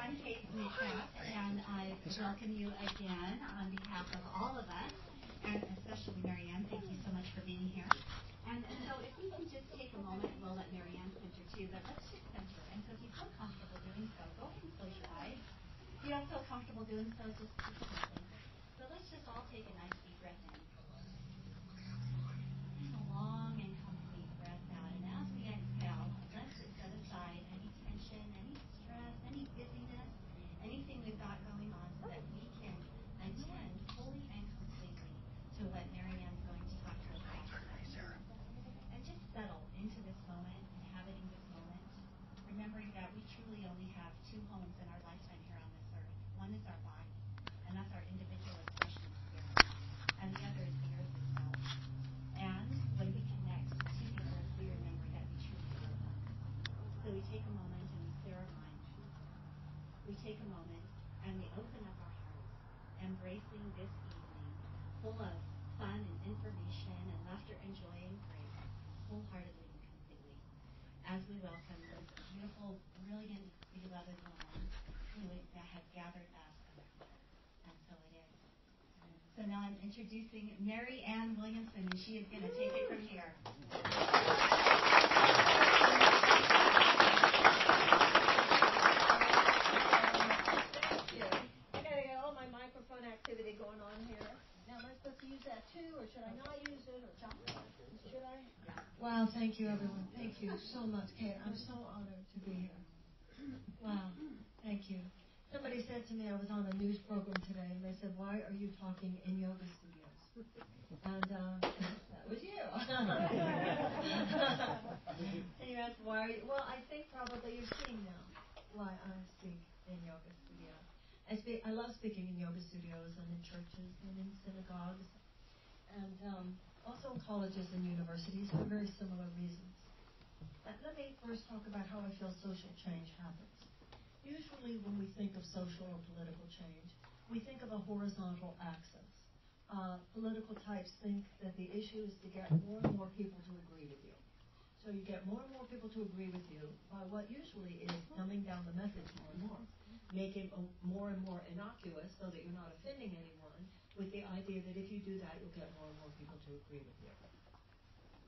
I'm Kate McCraft, and I welcome you again on behalf of all of us, and especially Marianne. Thank you so much for being here. And so if we can just take a moment, we'll let Marianne center too, but let's just center. And so if you feel comfortable doing so, go ahead and close your eyes. If you don't feel comfortable doing so, just gently. So let's just all take a nice deep breath in. And a long and complete breath out. And as we exhale, let's set aside any tension, any stress, any busyness, anything we've got going on so that we can attend fully and completely to what Marianne's going to talk to us about today. And just settle into this moment, inhabiting this moment, remembering that we truly only have two homes in our lifetime here on this earth. One is our body, and that's our individual expression of spirit, and the other is the earth itself. And when we connect to the earth, we remember that we truly are one. So we take a moment and we clear our mind. We take a moment and we open up our hearts, embracing this evening full of fun and information and laughter and joy and grace, wholeheartedly and completely, as we welcome this beautiful, brilliant, beloved woman who have gathered us around her. And so it is. So now I'm introducing Marianne Williamson, and she is going to take it from here. Activity going on here. Now, am I supposed to use that too, or should I not use it, or should I? Wow, thank you, everyone. Thank you so much, Kate. I'm so honored to be here. Wow, thank you. Somebody said to me, I was on a news program today, and they said, why are you talking in yoga studios? And that was you. And you asked, why are you? Well, I think probably you're seeing now why I speak in yoga studios. I love speaking in yoga studios and in churches and in synagogues and also in colleges and universities for very similar reasons. Let me first talk about how I feel social change happens. Usually when we think of social or political change, we think of a horizontal axis. Political types think that the issue is to get more and more people to agree with you. So you get more and more people to agree with you by what usually is dumbing down the message more and more. Make it more and more innocuous so that you're not offending anyone, with the idea that if you do that, you'll get more and more people to agree with you.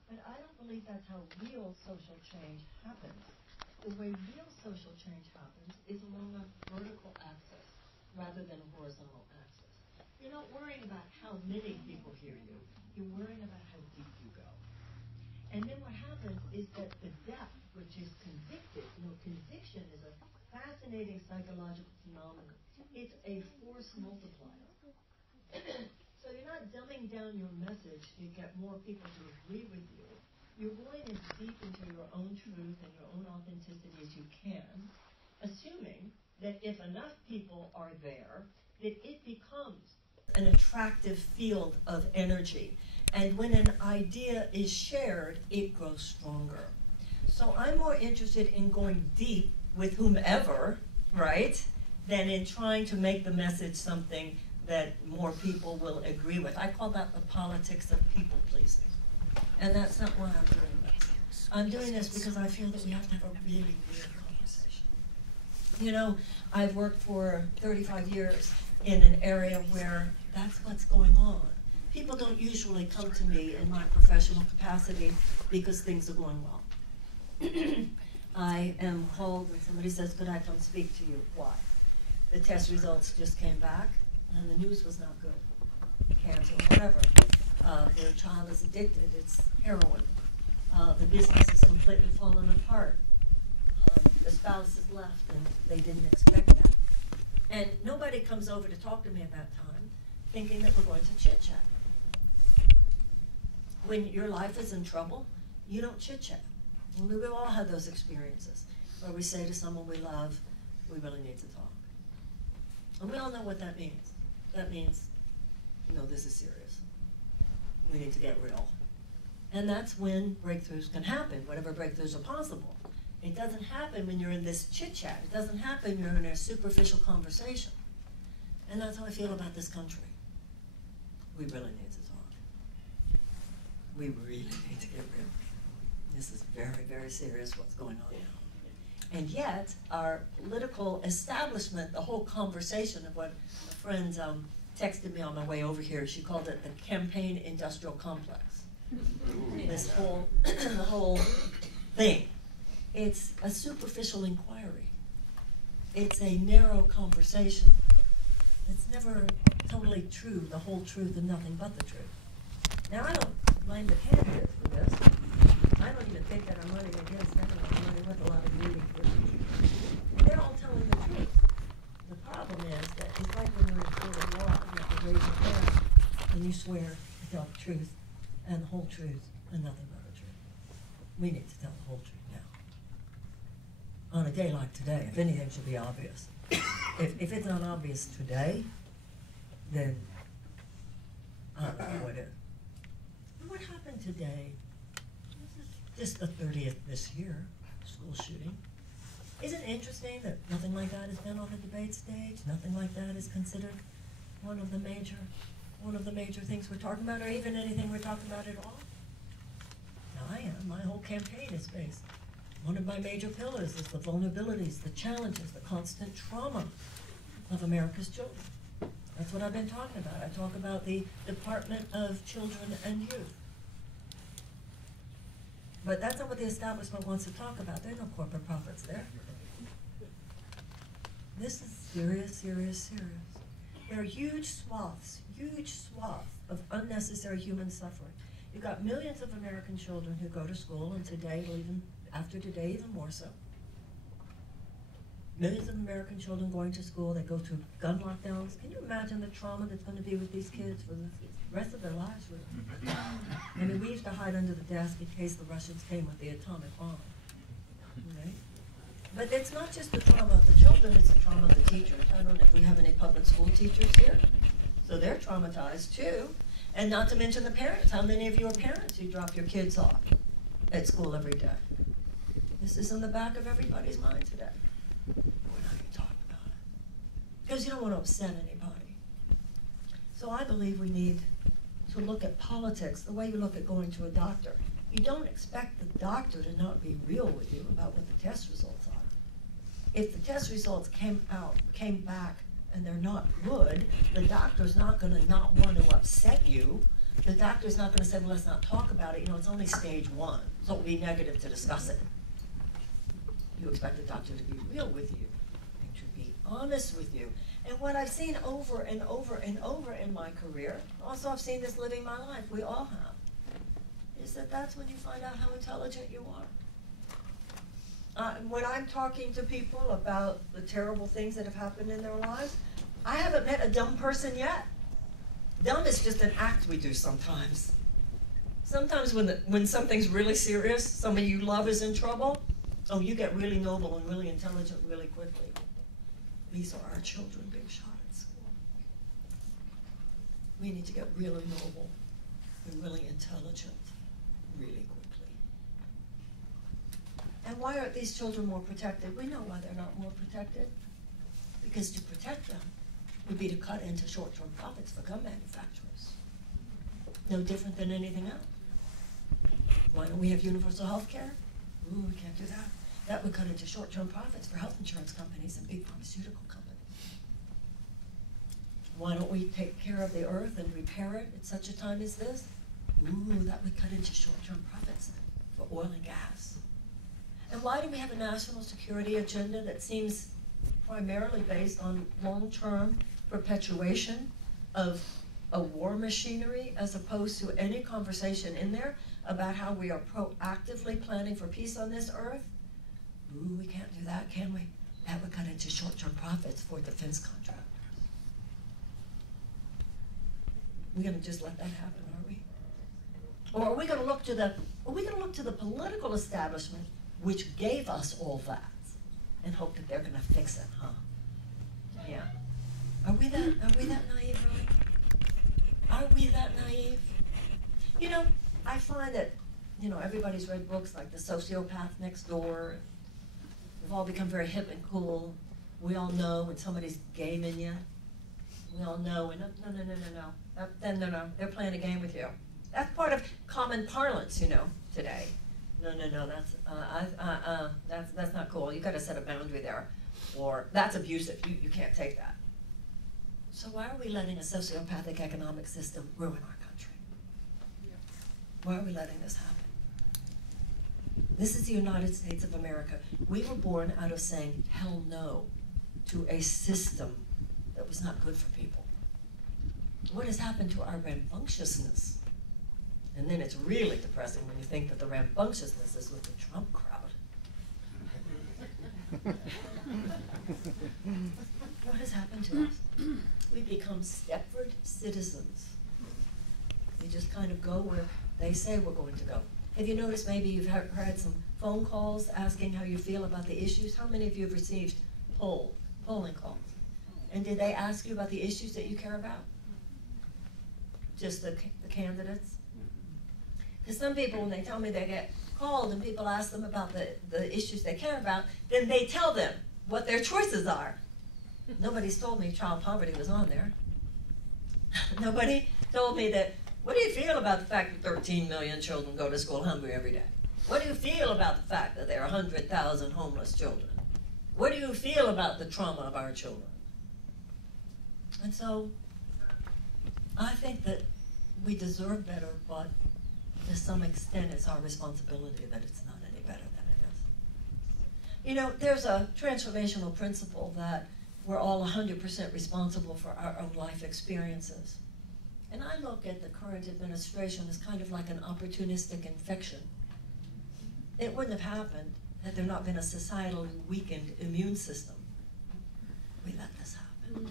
But I don't believe that's how real social change happens. The way real social change happens is along a vertical axis rather than a horizontal axis. You're not worrying about how many people hear you. You're worrying about how deep you go. And then what happens is that the depth, which is convicted, conviction is a fascinating psychological phenomenon. It's a force multiplier. So you're not dumbing down your message to get more people to agree with you. You're going as deep into your own truth and your own authenticity as you can, assuming that if enough people are there, that it becomes an attractive field of energy. And when an idea is shared, it grows stronger. So I'm more interested in going deep with whomever, right, than in trying to make the message something that more people will agree with. I call that the politics of people pleasing. And that's not why I'm doing this. I'm doing this because I feel that we have to have a really real conversation. You know, I've worked for 35 years in an area where that's what's going on. People don't usually come to me in my professional capacity because things are going well. I am called and somebody says, could I come speak to you? Why? The test results just came back and the news was not good. Cancer, whatever. Their child is addicted, it's heroin. The business is completely fallen apart. The spouse is left and they didn't expect that. And nobody comes over to talk to me at that time thinking that we're going to chit-chat. When your life is in trouble, you don't chit-chat. We've all had those experiences where we say to someone we love, we really need to talk. And we all know what that means. That means, no, this is serious. We need to get real. And that's when breakthroughs can happen, whatever breakthroughs are possible. It doesn't happen when you're in this chit-chat. It doesn't happen when you're in a superficial conversation. And that's how I feel about this country. We really need to talk. We really need to get real. This is very, very serious what's going on now. And yet, our political establishment, the whole conversation of what a friend texted me on my way over here, she called it the campaign industrial complex. This whole, the whole thing. It's a superficial inquiry. It's a narrow conversation. It's never totally true, the whole truth and nothing but the truth. Now, I don't blame the candidates for this. I don't even think that I'm running against them. I'm running with a lot of reading. And they're all telling the truth. The problem is that it's like when you're in a court of law and you have to raise your hand and you swear to tell the truth and the whole truth and nothing but the truth. We need to tell the whole truth now. On a day like today, if anything should be obvious. If it's not obvious today, then I don't know what is. And what happened today? This is just the 30th this year, school shooting. Isn't it interesting that nothing like that has been on the debate stage? Nothing like that is considered one of the major things we're talking about, or even anything we're talking about at all? Now I am. My whole campaign is based. One of my major pillars is the vulnerabilities, the challenges, the constant trauma of America's children. That's what I've been talking about. I talk about the Department of Children and Youth. But that's not what the establishment wants to talk about. There are no corporate profits there. This is serious, serious, serious. There are huge swaths of unnecessary human suffering. You've got millions of American children who go to school, and today, even after today, even more so. Millions of American children going to school, they go through gun lockdowns. Can you imagine the trauma that's going to be with these kids for the rest of their lives? Really? I mean, we used to hide under the desk in case the Russians came with the atomic bomb. Right? But it's not just the trauma of the children, it's the trauma of the teachers. I don't know if we have any public school teachers here. So they're traumatized too. And not to mention the parents. How many of you are parents who drop your kids off at school every day? This is in the back of everybody's mind today. We're not even talking about it. Because you don't want to upset anybody. So I believe we need to look at politics the way you look at going to a doctor. You don't expect the doctor to not be real with you about what the test results are. If the test results came back and they're not good, the doctor's not going to not want to upset you. The doctor's not going to say, well, let's not talk about it. You know, it's only stage 1, so it will be negative to discuss it. You expect the doctor to be real with you and to be honest with you. And what I've seen over and over and over in my career, also I've seen this living my life, we all have, is that that's when you find out how intelligent you are. When I'm talking to people about the terrible things that have happened in their lives, I haven't met a dumb person yet. Dumb is just an act we do sometimes. Sometimes when something's really serious, somebody you love is in trouble, oh, you get really noble and really intelligent really quickly. These are our children being shot at school. We need to get really noble and really intelligent really quickly. And why aren't these children more protected? We know why they're not more protected. Because to protect them would be to cut into short-term profits for gun manufacturers. No different than anything else. Why don't we have universal health care? Ooh, we can't do that. That would cut into short-term profits for health insurance companies and big pharmaceutical companies. Why don't we take care of the earth and repair it at such a time as this? Ooh, that would cut into short-term profits for oil and gas. And why do we have a national security agenda that seems primarily based on long-term perpetuation of a war machinery as opposed to any conversation in there about how we are proactively planning for peace on this earth? Ooh, we can't do that, can we? That would cut into short-term profits for defense contractors. We're going to just let that happen, are we? Or are we going to look to the political establishment which gave us all that and hope that they're going to fix it, huh? Yeah. Are we that naive, really? Are we that naive? You know, I find that, you know, everybody's read books like The Sociopath Next Door. We've all become very hip and cool. We all know when somebody's gaming you. We all know, and no. They're playing a game with you. That's part of common parlance, you know, today. No, that's not cool. You gotta set a boundary there, or that's abusive. You can't take that. So why are we letting a sociopathic economic system ruin our country? Why are we letting this happen? This is the United States of America. We were born out of saying hell no to a system that was not good for people. What has happened to our rambunctiousness? And then it's really depressing when you think that the rambunctiousness is with the Trump crowd. What has happened to us? We become Stepford citizens. We just kind of go where they say we're going to go. Have you noticed maybe you've heard some phone calls asking how you feel about the issues? How many of you have received polling calls? And did they ask you about the issues that you care about? Just the candidates? Because some people, when they tell me they get called and people ask them about the issues they care about, then they tell them what their choices are. Nobody's told me child poverty was on there. Nobody told me that, what do you feel about the fact that 13 million children go to school hungry every day? What do you feel about the fact that there are 100,000 homeless children? What do you feel about the trauma of our children? And so, I think that we deserve better, but to some extent it's our responsibility that it's not any better than it is. You know, there's a transformational principle that we're all 100% responsible for our own life experiences. And I look at the current administration as kind of like an opportunistic infection. It wouldn't have happened had there not been a societally weakened immune system. We let this happen.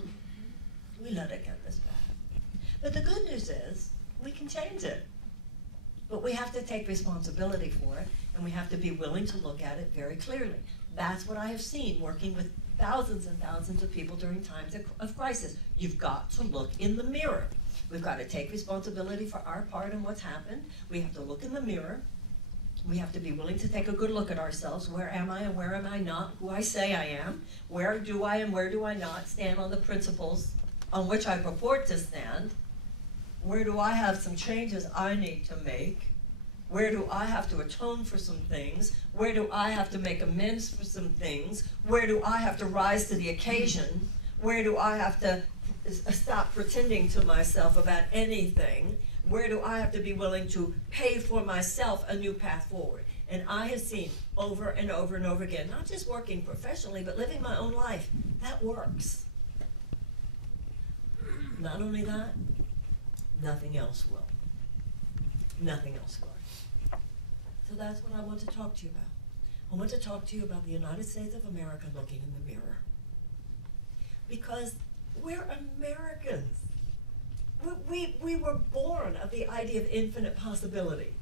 We let it get this bad. But the good news is, we can change it. But we have to take responsibility for it, and we have to be willing to look at it very clearly. That's what I have seen working with thousands and thousands of people during times of crisis. You've got to look in the mirror. We've got to take responsibility for our part in what's happened. We have to look in the mirror. We have to be willing to take a good look at ourselves. Where am I and where am I not? Who I say I am. Where do I and where do I not stand on the principles on which I purport to stand? Where do I have some changes I need to make? Where do I have to atone for some things? Where do I have to make amends for some things? Where do I have to rise to the occasion? Where do I have to stop pretending to myself about anything? Where do I have to be willing to pay for myself a new path forward? And I have seen over and over and over again, not just working professionally, but living my own life, that works. Not only that, nothing else will. Nothing else will. So that's what I want to talk to you about. I want to talk to you about the United States of America looking in the mirror. Because we're Americans. We were born of the idea of infinite possibility.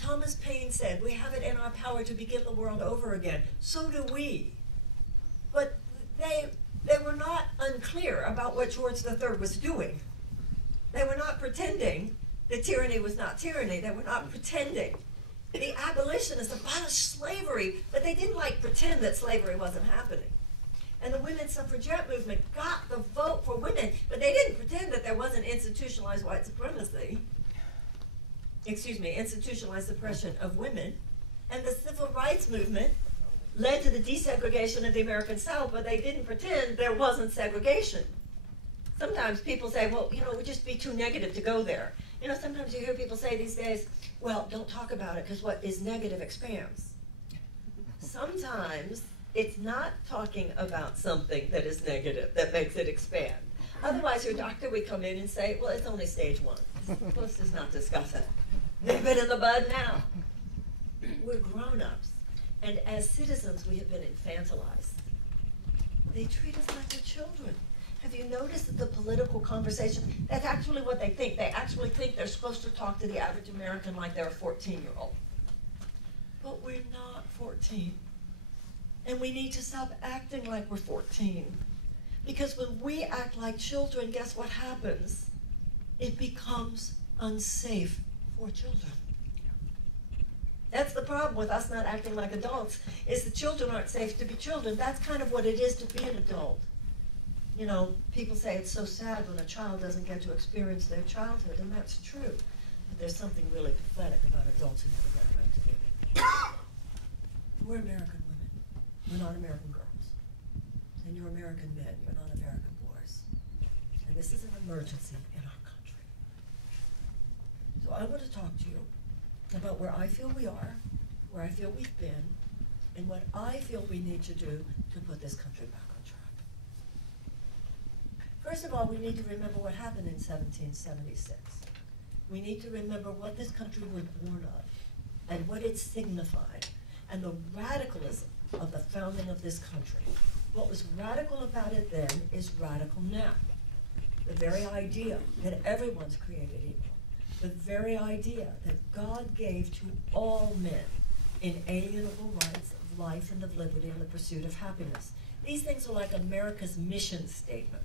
Thomas Paine said, we have it in our power to begin the world over again. So do we. But they were not unclear about what George III was doing. They were not pretending that tyranny was not tyranny. They were not pretending. The abolitionists abolished slavery, but they didn't pretend that slavery wasn't happening. And the women's suffragette movement got the vote for women, but they didn't pretend that there wasn't institutionalized white supremacy. Institutionalized suppression of women. And the civil rights movement led to the desegregation of the American South, but they didn't pretend there wasn't segregation. Sometimes people say, well, it would just be too negative to go there. Sometimes you hear people say these days, well, don't talk about it because what is negative expands. Sometimes it's not talking about something that is negative that makes it expand. Otherwise, your doctor would come in and say, well, it's only stage 1. Let's just not discuss it. Nip it in the bud now. We're grown-ups. And as citizens, we have been infantilized. They treat us like they're children. Have you noticed that the political conversation, that's actually what they think. They actually think they're supposed to talk to the average American like they're a 14-year-old. But we're not 14. And we need to stop acting like we're 14. Because when we act like children, guess what happens? It becomes unsafe for children. That's the problem with us not acting like adults, is the children aren't safe to be children. That's kind of what it is to be an adult. People say it's so sad when a child doesn't get to experience their childhood, and that's true. But there's something really pathetic about adults who never get around to it. we're American women. We're not American girls. And you're American men. You're not American boys. And this is an emergency in our country. So I want to talk to you about where I feel we are, where I feel we've been, and what I feel we need to do to put this country back on track. First of all, we need to remember what happened in 1776. We need to remember what this country was born of, and what it signified, and the radicalism of the founding of this country. What was radical about it then is radical now. The very idea that everyone's created equal. The very idea that God gave to all men inalienable rights of life and of liberty and the pursuit of happiness. These things are like America's mission statement.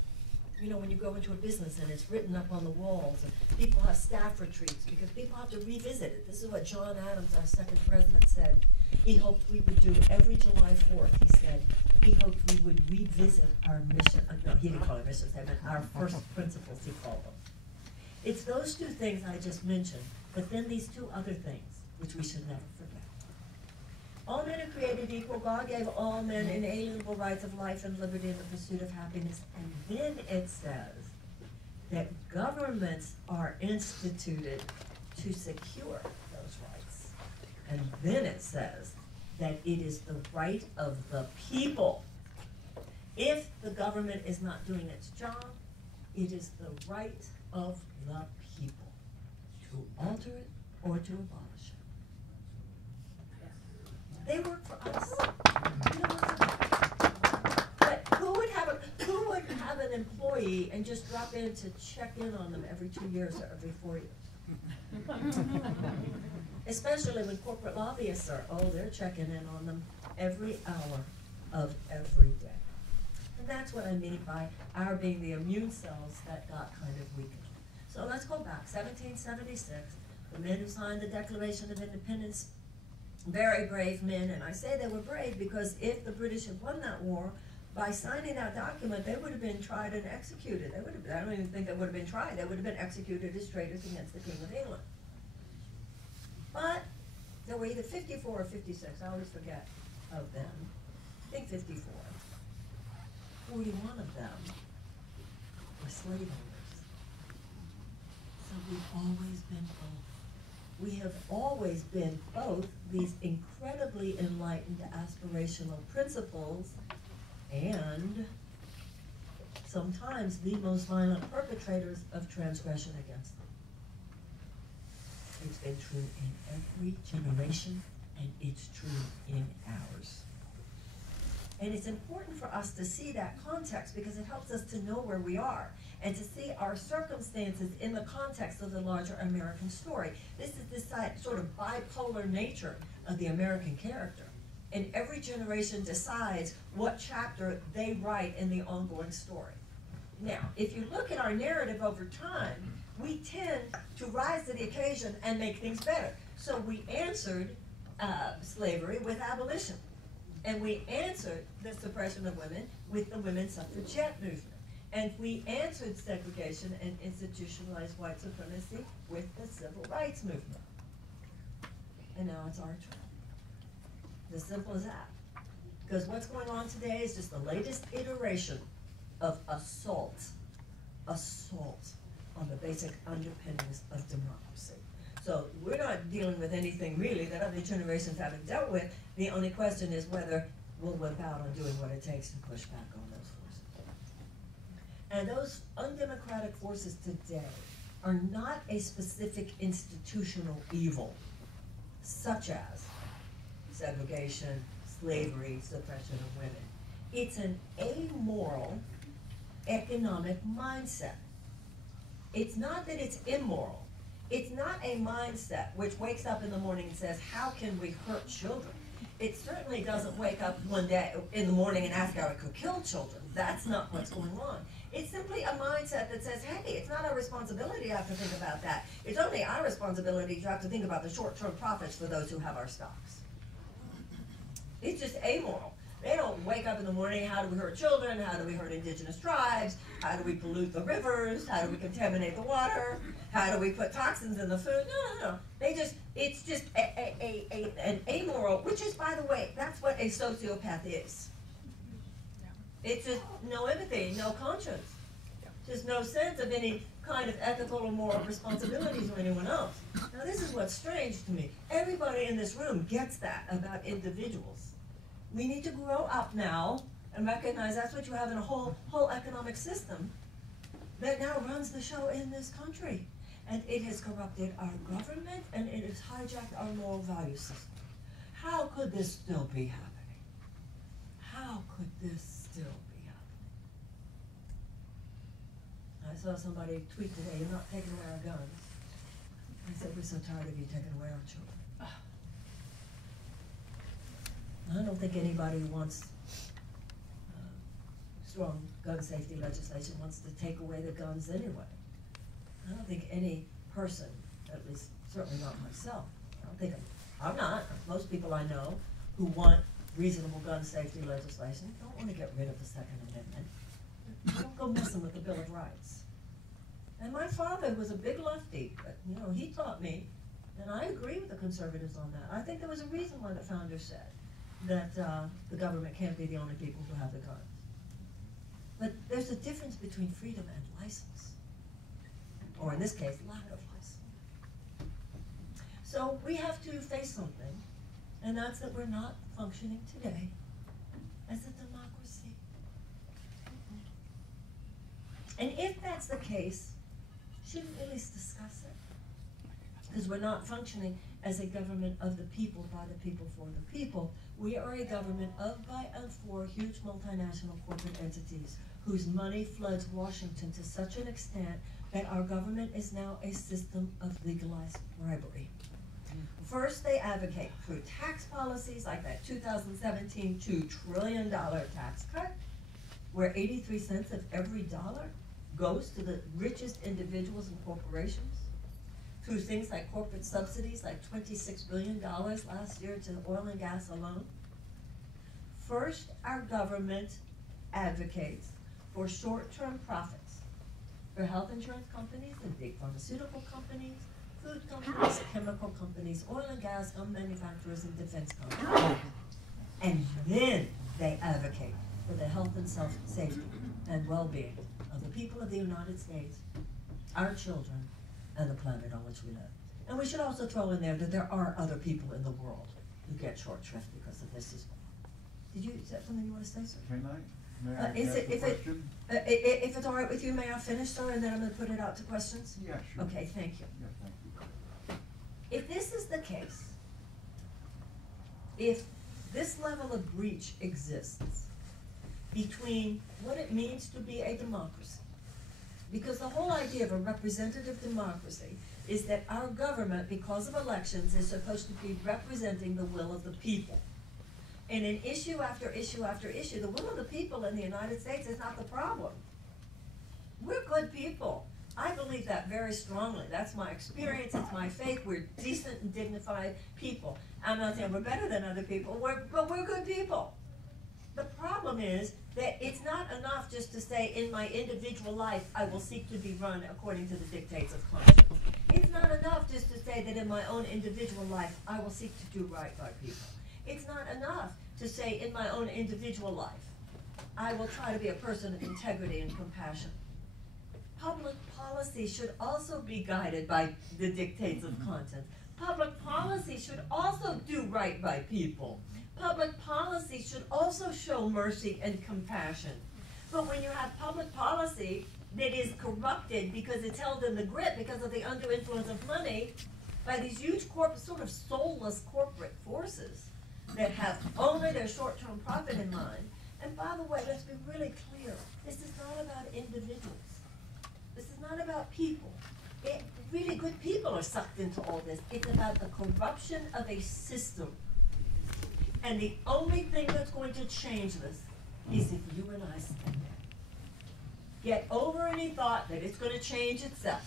You know, when you go into a business and it's written up on the walls, and people have staff retreats because people have to revisit it. This is what John Adams, our second president, said. He hoped we would do every July 4th, he said. He hoped we would revisit our mission, no, he didn't call it mission statement, our first principles, he called them. It's those two things I just mentioned, but then these two other things, which we should never forget. All men are created equal. God gave all men inalienable rights of life and liberty and the pursuit of happiness. And then it says that governments are instituted to secure those rights. And then it says that it is the right of the people. If the government is not doing its job, it is the right of the people to alter it or to abolish it. They work for us. But who would have an employee and just drop in to check in on them every 2 years or every 4 years? Especially when corporate lobbyists are, they're checking in on them every hour of every day. And that's what I mean by our being the immune cells that got kind of weakened. So let's go back, 1776, the men who signed the Declaration of Independence, very brave men, and I say they were brave because if the British had won that war, by signing that document, they would have been tried and executed. They would have been, I don't even think they would have been tried. They would have been executed as traitors against the King of England. But there were either 54 or 56. I always forget of them. I think 54. 41 of them were slave owners. So we've always been both. We have always been both these incredibly enlightened aspirational principles and sometimes the most violent perpetrators of transgression against them. It's been true in every generation, and it's true in ours. And it's important for us to see that context because it helps us to know where we are and to see our circumstances in the context of the larger American story. This is this sort of bipolar nature of the American character. And every generation decides what chapter they write in the ongoing story. Now, if you look at our narrative over time, we tend to rise to the occasion and make things better. So we answered slavery with abolition. And we answered the suppression of women with the women's suffragette movement. And we answered segregation and institutionalized white supremacy with the civil rights movement. And now it's our turn. As simple as that. Because what's going on today is just the latest iteration of assault on the basic underpinnings of democracy. So we're not dealing with anything really that other generations haven't dealt with. The only question is whether we'll whip out on doing what it takes to push back on those forces. And those undemocratic forces today are not a specific institutional evil, such as segregation, slavery, suppression of women. It's an amoral economic mindset. It's not that it's immoral. It's not a mindset which wakes up in the morning and says, how can we hurt children? It certainly doesn't wake up one day in the morning and ask how it could kill children. That's not what's going on. It's simply a mindset that says, hey, it's not our responsibility to have to think about that. It's only our responsibility to have to think about the short-term profits for those who have our stocks. It's just amoral. They don't wake up in the morning, how do we hurt children? How do we hurt indigenous tribes? How do we pollute the rivers? How do we contaminate the water? How do we put toxins in the food? No. It's just an amoral, which is, by the way, that's what a sociopath is. It's just no empathy, no conscience. Just no sense of any kind of ethical or moral responsibilities or anyone else. Now this is what's strange to me. Everybody in this room gets that about individuals. We need to grow up now and recognize that's what you have in a whole economic system that now runs the show in this country. And it has corrupted our government and it has hijacked our moral value system. How could this still be happening? How could this still be happening? I saw somebody tweet today, "You're not taking away our guns." I said, "We're so tired of you taking away our children." I don't think anybody who wants strong gun safety legislation wants to take away the guns anyway. I don't think any person, at least certainly not myself, I'm not, most people I know who want reasonable gun safety legislation don't want to get rid of the Second Amendment. Don't go messing with the Bill of Rights. And my father was a big lefty, but he taught me, and I agree with the conservatives on that. I think there was a reason why the founders said that the government can't be the only people who have the guns. But there's a difference between freedom and license, or in this case, lack of license. So we have to face something, and that's that we're not functioning today as a democracy. And if that's the case, shouldn't we at least discuss it? Because we're not functioning as a government of the people, by the people, for the people. We are a government of, by, and for huge multinational corporate entities whose money floods Washington to such an extent that our government is now a system of legalized bribery. First, they advocate through tax policies like that 2017 $2 trillion tax cut, where 83 cents of every dollar goes to the richest individuals and corporations, through things like corporate subsidies, like $26 billion last year to oil and gas alone. First, our government advocates for short-term profits for health insurance companies and big pharmaceutical companies, food companies, chemical companies, oil and gas, gun manufacturers, and defense companies. And then they advocate for the health and safety and well-being of the people of the United States, our children, and the planet on which we live. And we should also throw in there that there are other people in the world who get short shrift because of this as well. Is that something you want to say, sir? Can I? May I ask a question? If it's all right with you, may I finish, sir, and then I'm going to put it out to questions? Yeah, sure. Okay, thank you. Yeah, thank you. If this is the case, if this level of breach exists between what it means to be a democracy, because the whole idea of a representative democracy is that our government, because of elections, is supposed to be representing the will of the people. And in issue after issue after issue, the will of the people in the United States is not the problem. We're good people. I believe that very strongly. That's my experience, it's my faith. We're decent and dignified people. I'm not saying we're better than other people, but we're good people. The problem is that it's not enough just to say, in my individual life, I will seek to be run according to the dictates of conscience. It's not enough just to say that in my own individual life, I will seek to do right by people. It's not enough to say, in my own individual life, I will try to be a person of integrity and compassion. Public policy should also be guided by the dictates of conscience. Public policy should also do right by people. Public policy should also show mercy and compassion. But when you have public policy that is corrupted because it's held in the grip because of the undue influence of money by these huge sort of soulless corporate forces that have only their short-term profit in mind. And by the way, let's be really clear, this is not about individuals. This is not about people. Really good people are sucked into all this. It's about the corruption of a system. And the only thing that's going to change this is if you and I stand there. Get over any thought that it's going to change itself.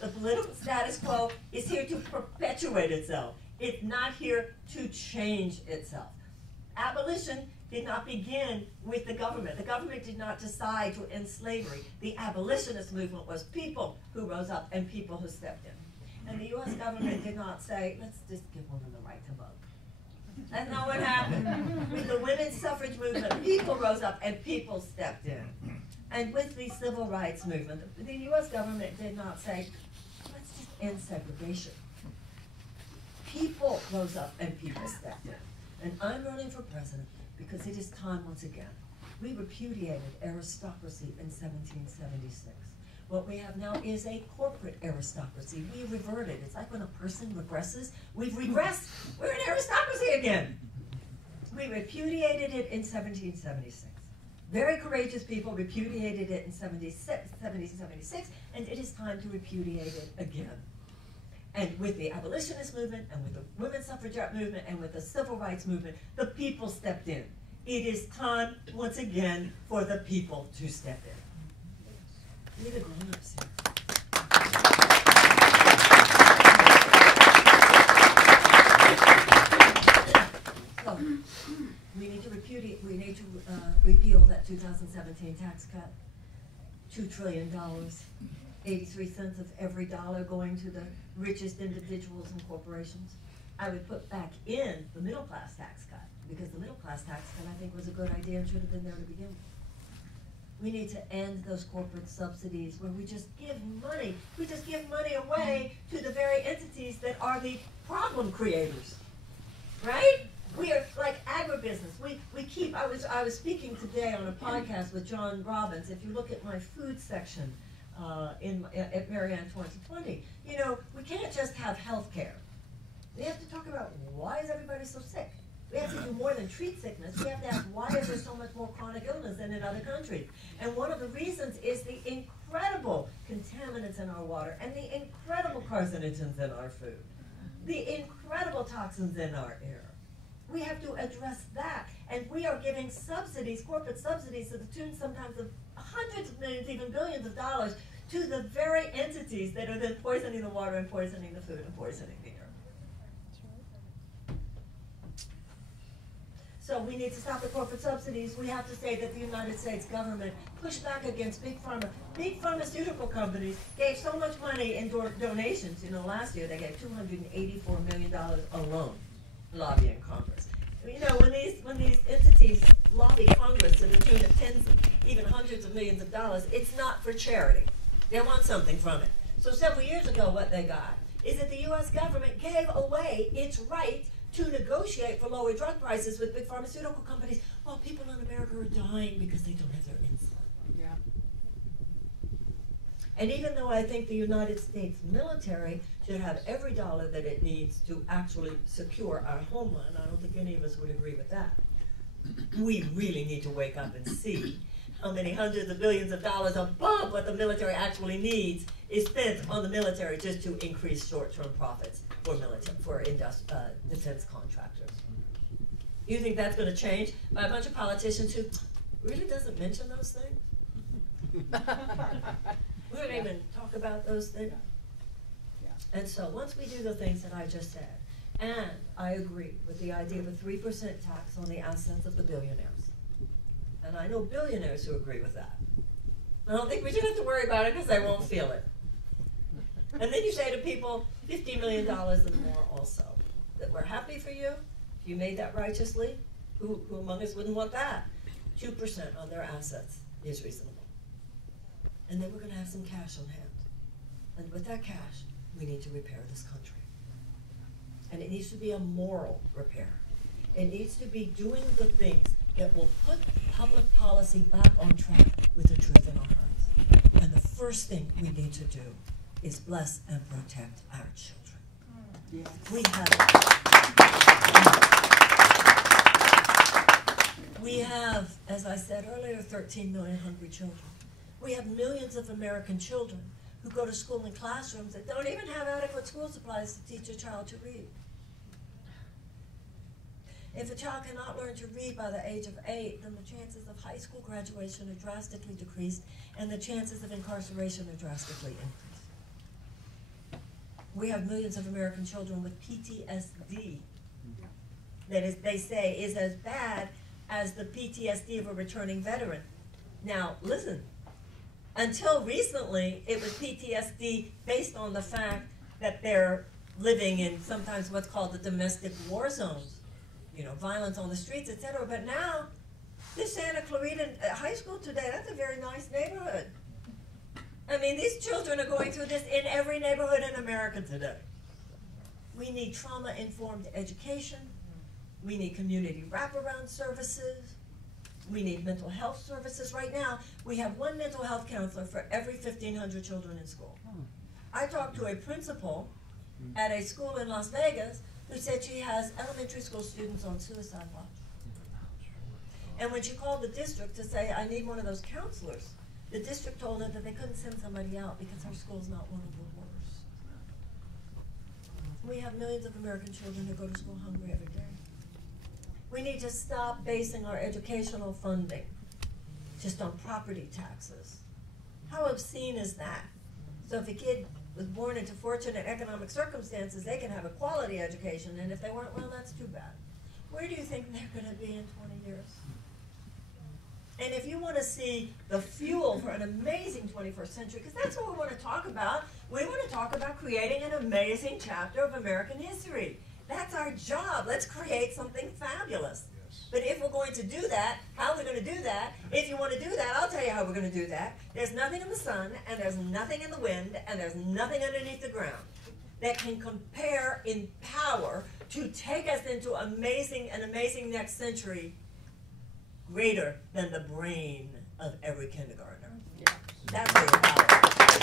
The political status quo is here to perpetuate itself. It's not here to change itself. Abolition did not begin with the government. The government did not decide to end slavery. The abolitionist movement was people who rose up and people who stepped in. And the U.S. government did not say, let's just give women the right to vote. That's not what happened. With the women's suffrage movement, people rose up and people stepped in. And with the civil rights movement, the U.S. government did not say, let's just end segregation. People rose up and people stepped in. And I'm running for president because it is time once again. We repudiated aristocracy in 1776. What we have now is a corporate aristocracy. We reverted. It's like when a person regresses. We've regressed. We're an aristocracy again. We repudiated it in 1776. Very courageous people repudiated it in 1776, and it is time to repudiate it again. And with the abolitionist movement, and with the women's suffragette movement, and with the civil rights movement, the people stepped in. It is time, once again, for the people to step in. We're the grown-ups here. So, we need to repeal that 2017 tax cut. $2 trillion. 83 cents of every dollar going to the richest individuals and corporations. I would put back in the middle class tax cut, because the middle class tax cut I think was a good idea and should have been there to begin with. We need to end those corporate subsidies where we just give money. We just give money away to the very entities that are the problem creators, right? We are like agribusiness. We keep. I was speaking today on a podcast with John Robbins. If you look at my food section at Marianne 2020, you know, we can't just have health care. We have to talk about why is everybody so sick. We have to do more than treat sickness. We have to ask why is there so much more chronic illness than in other countries. And one of the reasons is the incredible contaminants in our water and the incredible carcinogens in our food, the incredible toxins in our air. We have to address that. And we are giving subsidies, corporate subsidies, to the tune sometimes of hundreds of millions, even billions of dollars, to the very entities that are then poisoning the water and poisoning the food and poisoning the air. So we need to stop the corporate subsidies. We have to say that the United States government pushed back against big pharma. Big pharmaceutical companies gave so much money in donations. You know, last year they gave $284 million alone, lobbying Congress. You know, when these entities lobby Congress to the tune of tens, even hundreds of millions of dollars, it's not for charity. They want something from it. So several years ago, what they got is that the U.S. government gave away its right to negotiate for lower drug prices with big pharmaceutical companies while people in America are dying because they don't have their insulin. Yeah. And even though I think the United States military should have every dollar that it needs to actually secure our homeland, I don't think any of us would agree with that. We really need to wake up and see how many hundreds of billions of dollars above what the military actually needs is spent on the military just to increase short-term profits for defense contractors. You think that's going to change by a bunch of politicians who really doesn't mention those things? We don't even talk about those things. And so once we do the things that I just said, and I agree with the idea of a 3% tax on the assets of the billionaires. And I know billionaires who agree with that. I don't think we should have to worry about it because they won't feel it. And then you say to people, $50 million and more also. That we're happy for you. If you made that righteously, who among us wouldn't want that? 2% on their assets is reasonable. And then we're going to have some cash on hand. And with that cash, we need to repair this country. And it needs to be a moral repair. It needs to be doing the things that will put public policy back on track with the truth in our hearts. And the first thing we need to do is bless and protect our children. Yes. We have, as I said earlier, 13 million hungry children. We have millions of American children who go to school in classrooms that don't even have adequate school supplies to teach a child to read. If a child cannot learn to read by the age of 8, then the chances of high school graduation are drastically decreased, and the chances of incarceration are drastically increased. We have millions of American children with PTSD that is, they say, is as bad as the PTSD of a returning veteran. Now, listen, until recently, it was PTSD based on the fact that they're living in sometimes what's called the domestic war zones, you know, violence on the streets, etc. But now, this Santa Clarita High School today, that's a very nice neighborhood. I mean, these children are going through this in every neighborhood in America today. We need trauma-informed education. We need community wraparound services. We need mental health services. Right now, we have one mental health counselor for every 1,500 children in school. I talked to a principal at a school in Las Vegas who said she has elementary school students on suicide watch. And when she called the district to say, I need one of those counselors, the district told her that they couldn't send somebody out because her school's not one of the worst. We have millions of American children who go to school hungry every day. We need to stop basing our educational funding just on property taxes. How obscene is that? So if a kid was born into fortunate economic circumstances, they can have a quality education, and if they weren't, well, that's too bad. Where do you think they're going to be in 20 years? And if you want to see the fuel for an amazing 21st century, because that's what we want to talk about, we want to talk about creating an amazing chapter of American history. That's our job. Let's create something fabulous. Yes. But if we're going to do that, how are we going to do that? If you want to do that, I'll tell you how we're going to do that. There's nothing in the sun, and there's nothing in the wind, and there's nothing underneath the ground that can compare in power to take us into an amazing next century greater than the brain of every kindergartner. Yeah. That's where your power is.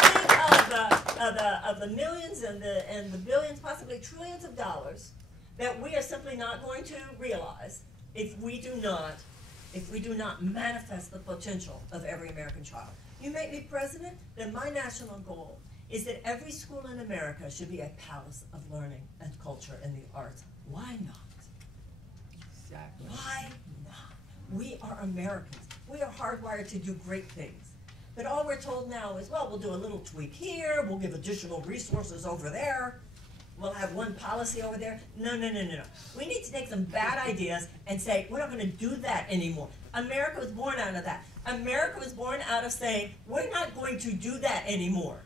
Think of the millions and the billions, possibly trillions of dollars that we are simply not going to realize if we do not manifest the potential of every American child. You make me president, then my national goal is that every school in America should be a palace of learning and culture and the arts. Why not? Exactly. Why not? We are Americans. We are hardwired to do great things. But all we're told now is, well, we'll do a little tweak here, we'll give additional resources over there, we'll have one policy over there. No. We need to take some bad ideas and say, we're not going to do that anymore. America was born out of that. America was born out of saying, we're not going to do that anymore.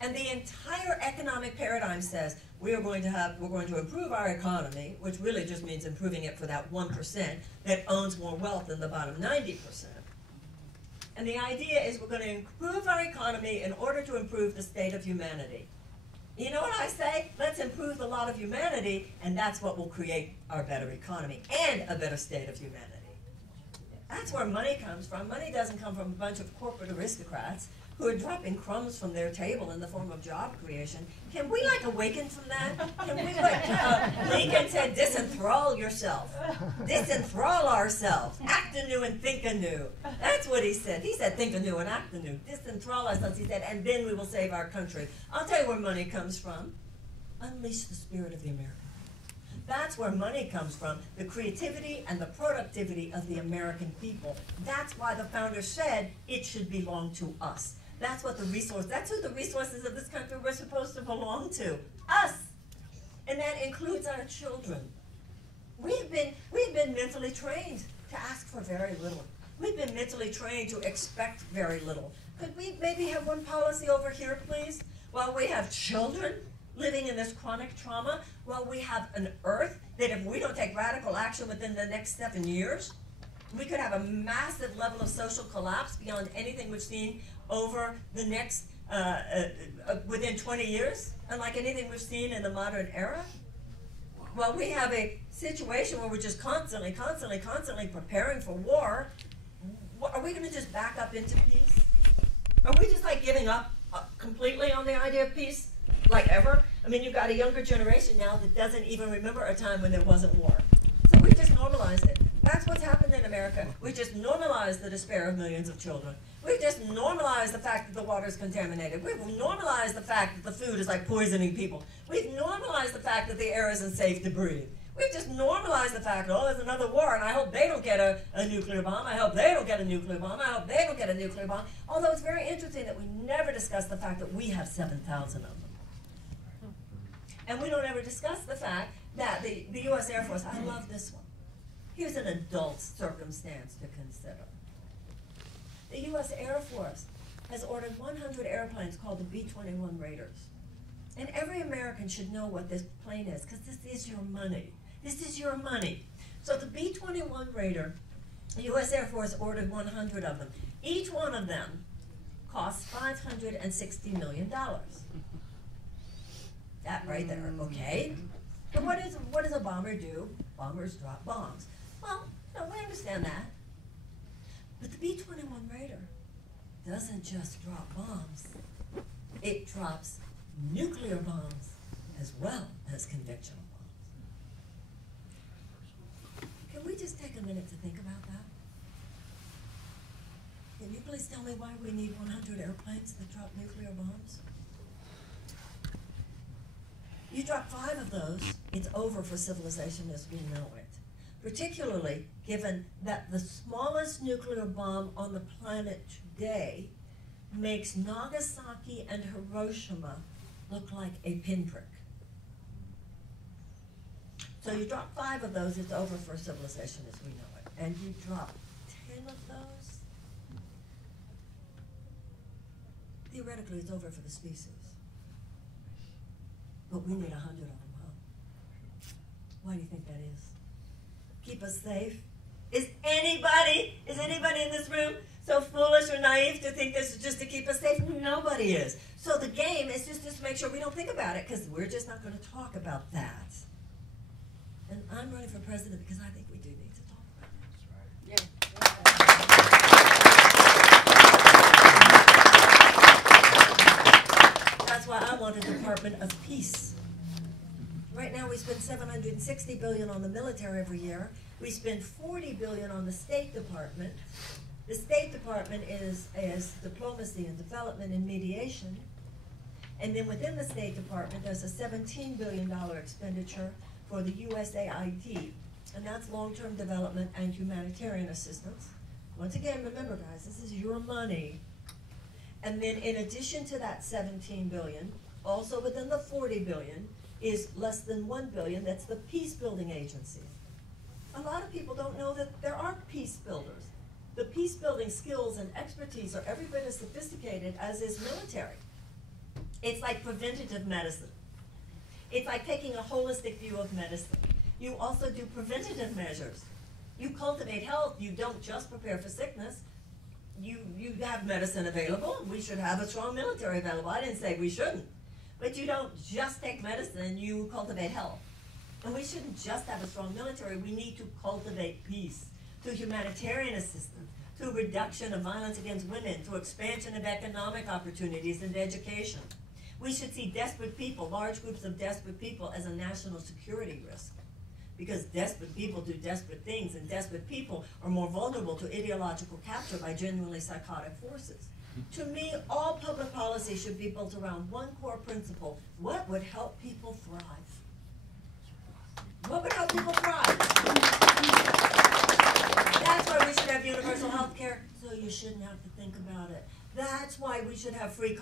And the entire economic paradigm says, we're going to improve our economy, which really just means improving it for that 1% that owns more wealth than the bottom 90%. And the idea is we're going to improve our economy in order to improve the state of humanity. You know what I say? Let's improve the lot of humanity, and that's what will create our better economy and a better state of humanity. That's where money comes from. Money doesn't come from a bunch of corporate aristocrats who are dropping crumbs from their table in the form of job creation. Can we awaken from that? Can we Lincoln said, disenthrall yourself. Disenthrall ourselves. Act anew and think anew. That's what he said. He said, think anew and act anew. Disenthrall ourselves, he said, and then we will save our country. I'll tell you where money comes from. Unleash the spirit of the American. That's where money comes from, the creativity and the productivity of the American people. That's why the founders said it should belong to us. That's who the resources of this country were supposed to belong to, us. And that includes our children. We've been mentally trained to ask for very little. We've been mentally trained to expect very little. Could we maybe have one policy over here, please? While we have children living in this chronic trauma, while we have an earth that if we don't take radical action within the next 7 years, we could have a massive level of social collapse beyond anything we've seen over the next, within 20 years, unlike anything we've seen in the modern era. Well, we have a situation where we're just constantly preparing for war. Are we going to just back up into peace? Are we just giving up completely on the idea of peace? Like ever? I mean, you've got a younger generation now that doesn't even remember a time when there wasn't war. So we just normalized it. That's what's happened in America. We just normalized the despair of millions of children. We've just normalized the fact that the water is contaminated. We've normalized the fact that the food is poisoning people. We've normalized the fact that the air isn't safe to breathe. We've just normalized the fact, oh, there's another war, and I hope they don't get a nuclear bomb. I hope they don't get a nuclear bomb. I hope they don't get a nuclear bomb. Although it's very interesting that we never discuss the fact that we have 7,000 of them. And we don't ever discuss the fact that the U.S. Air Force, I love this one. Here's an adult circumstance to consider. The U.S. Air Force has ordered 100 airplanes called the B-21 Raiders. And every American should know what this plane is, because this is your money. This is your money. So the B-21 Raider, the U.S. Air Force ordered 100 of them. Each one of them costs $560 million. That right there, okay? And what does a bomber do? Bombers drop bombs. Well, no, we understand that. But the B-21 Raider doesn't just drop bombs. It drops nuclear bombs as well as conventional bombs. Can we just take a minute to think about that? Can you please tell me why we need 100 airplanes that drop nuclear bombs? You drop 5 of those, it's over for civilization as we know it. Particularly given that the smallest nuclear bomb on the planet today makes Nagasaki and Hiroshima look like a pinprick. So you drop 5 of those, it's over for civilization as we know it. And you drop 10 of those, theoretically it's over for the species. But we need 100 of them, huh? Why do you think that is? Keep us safe? Is anybody in this room so foolish or naive to think this is just to keep us safe? Nobody is. So the game is just to make sure we don't think about it, because we're just not going to talk about that. And I'm running for president because I think we do need to talk about it. That's why I want a Department of Peace. Right now we spend $760 billion on the military every year. We spend $40 billion on the State Department. The State Department is diplomacy and development and mediation. And then within the State Department, there's a $17 billion expenditure for the USAID, and that's long-term development and humanitarian assistance. Once again, remember guys, this is your money. And then in addition to that $17 billion, also within the $40 billion, is less than $1 billion, that's the peace building agency. A lot of people don't know that there are peace builders. The peace building skills and expertise are every bit as sophisticated as is military. It's like preventative medicine. It's like taking a holistic view of medicine. You also do preventative measures. You cultivate health. You don't just prepare for sickness. You have medicine available. We should have a strong military available. I didn't say we shouldn't. But you don't just take medicine, you cultivate health. And we shouldn't just have a strong military. We need to cultivate peace through humanitarian assistance, through reduction of violence against women, through expansion of economic opportunities and education. We should see desperate people, large groups of desperate people, as a national security risk. Because desperate people do desperate things, and desperate people are more vulnerable to ideological capture by genuinely psychotic forces. To me, all public policy should be built around one core principle: what would help people thrive? What would help people thrive? That's why we should have universal health care, so you shouldn't have to think about it. That's why we should have free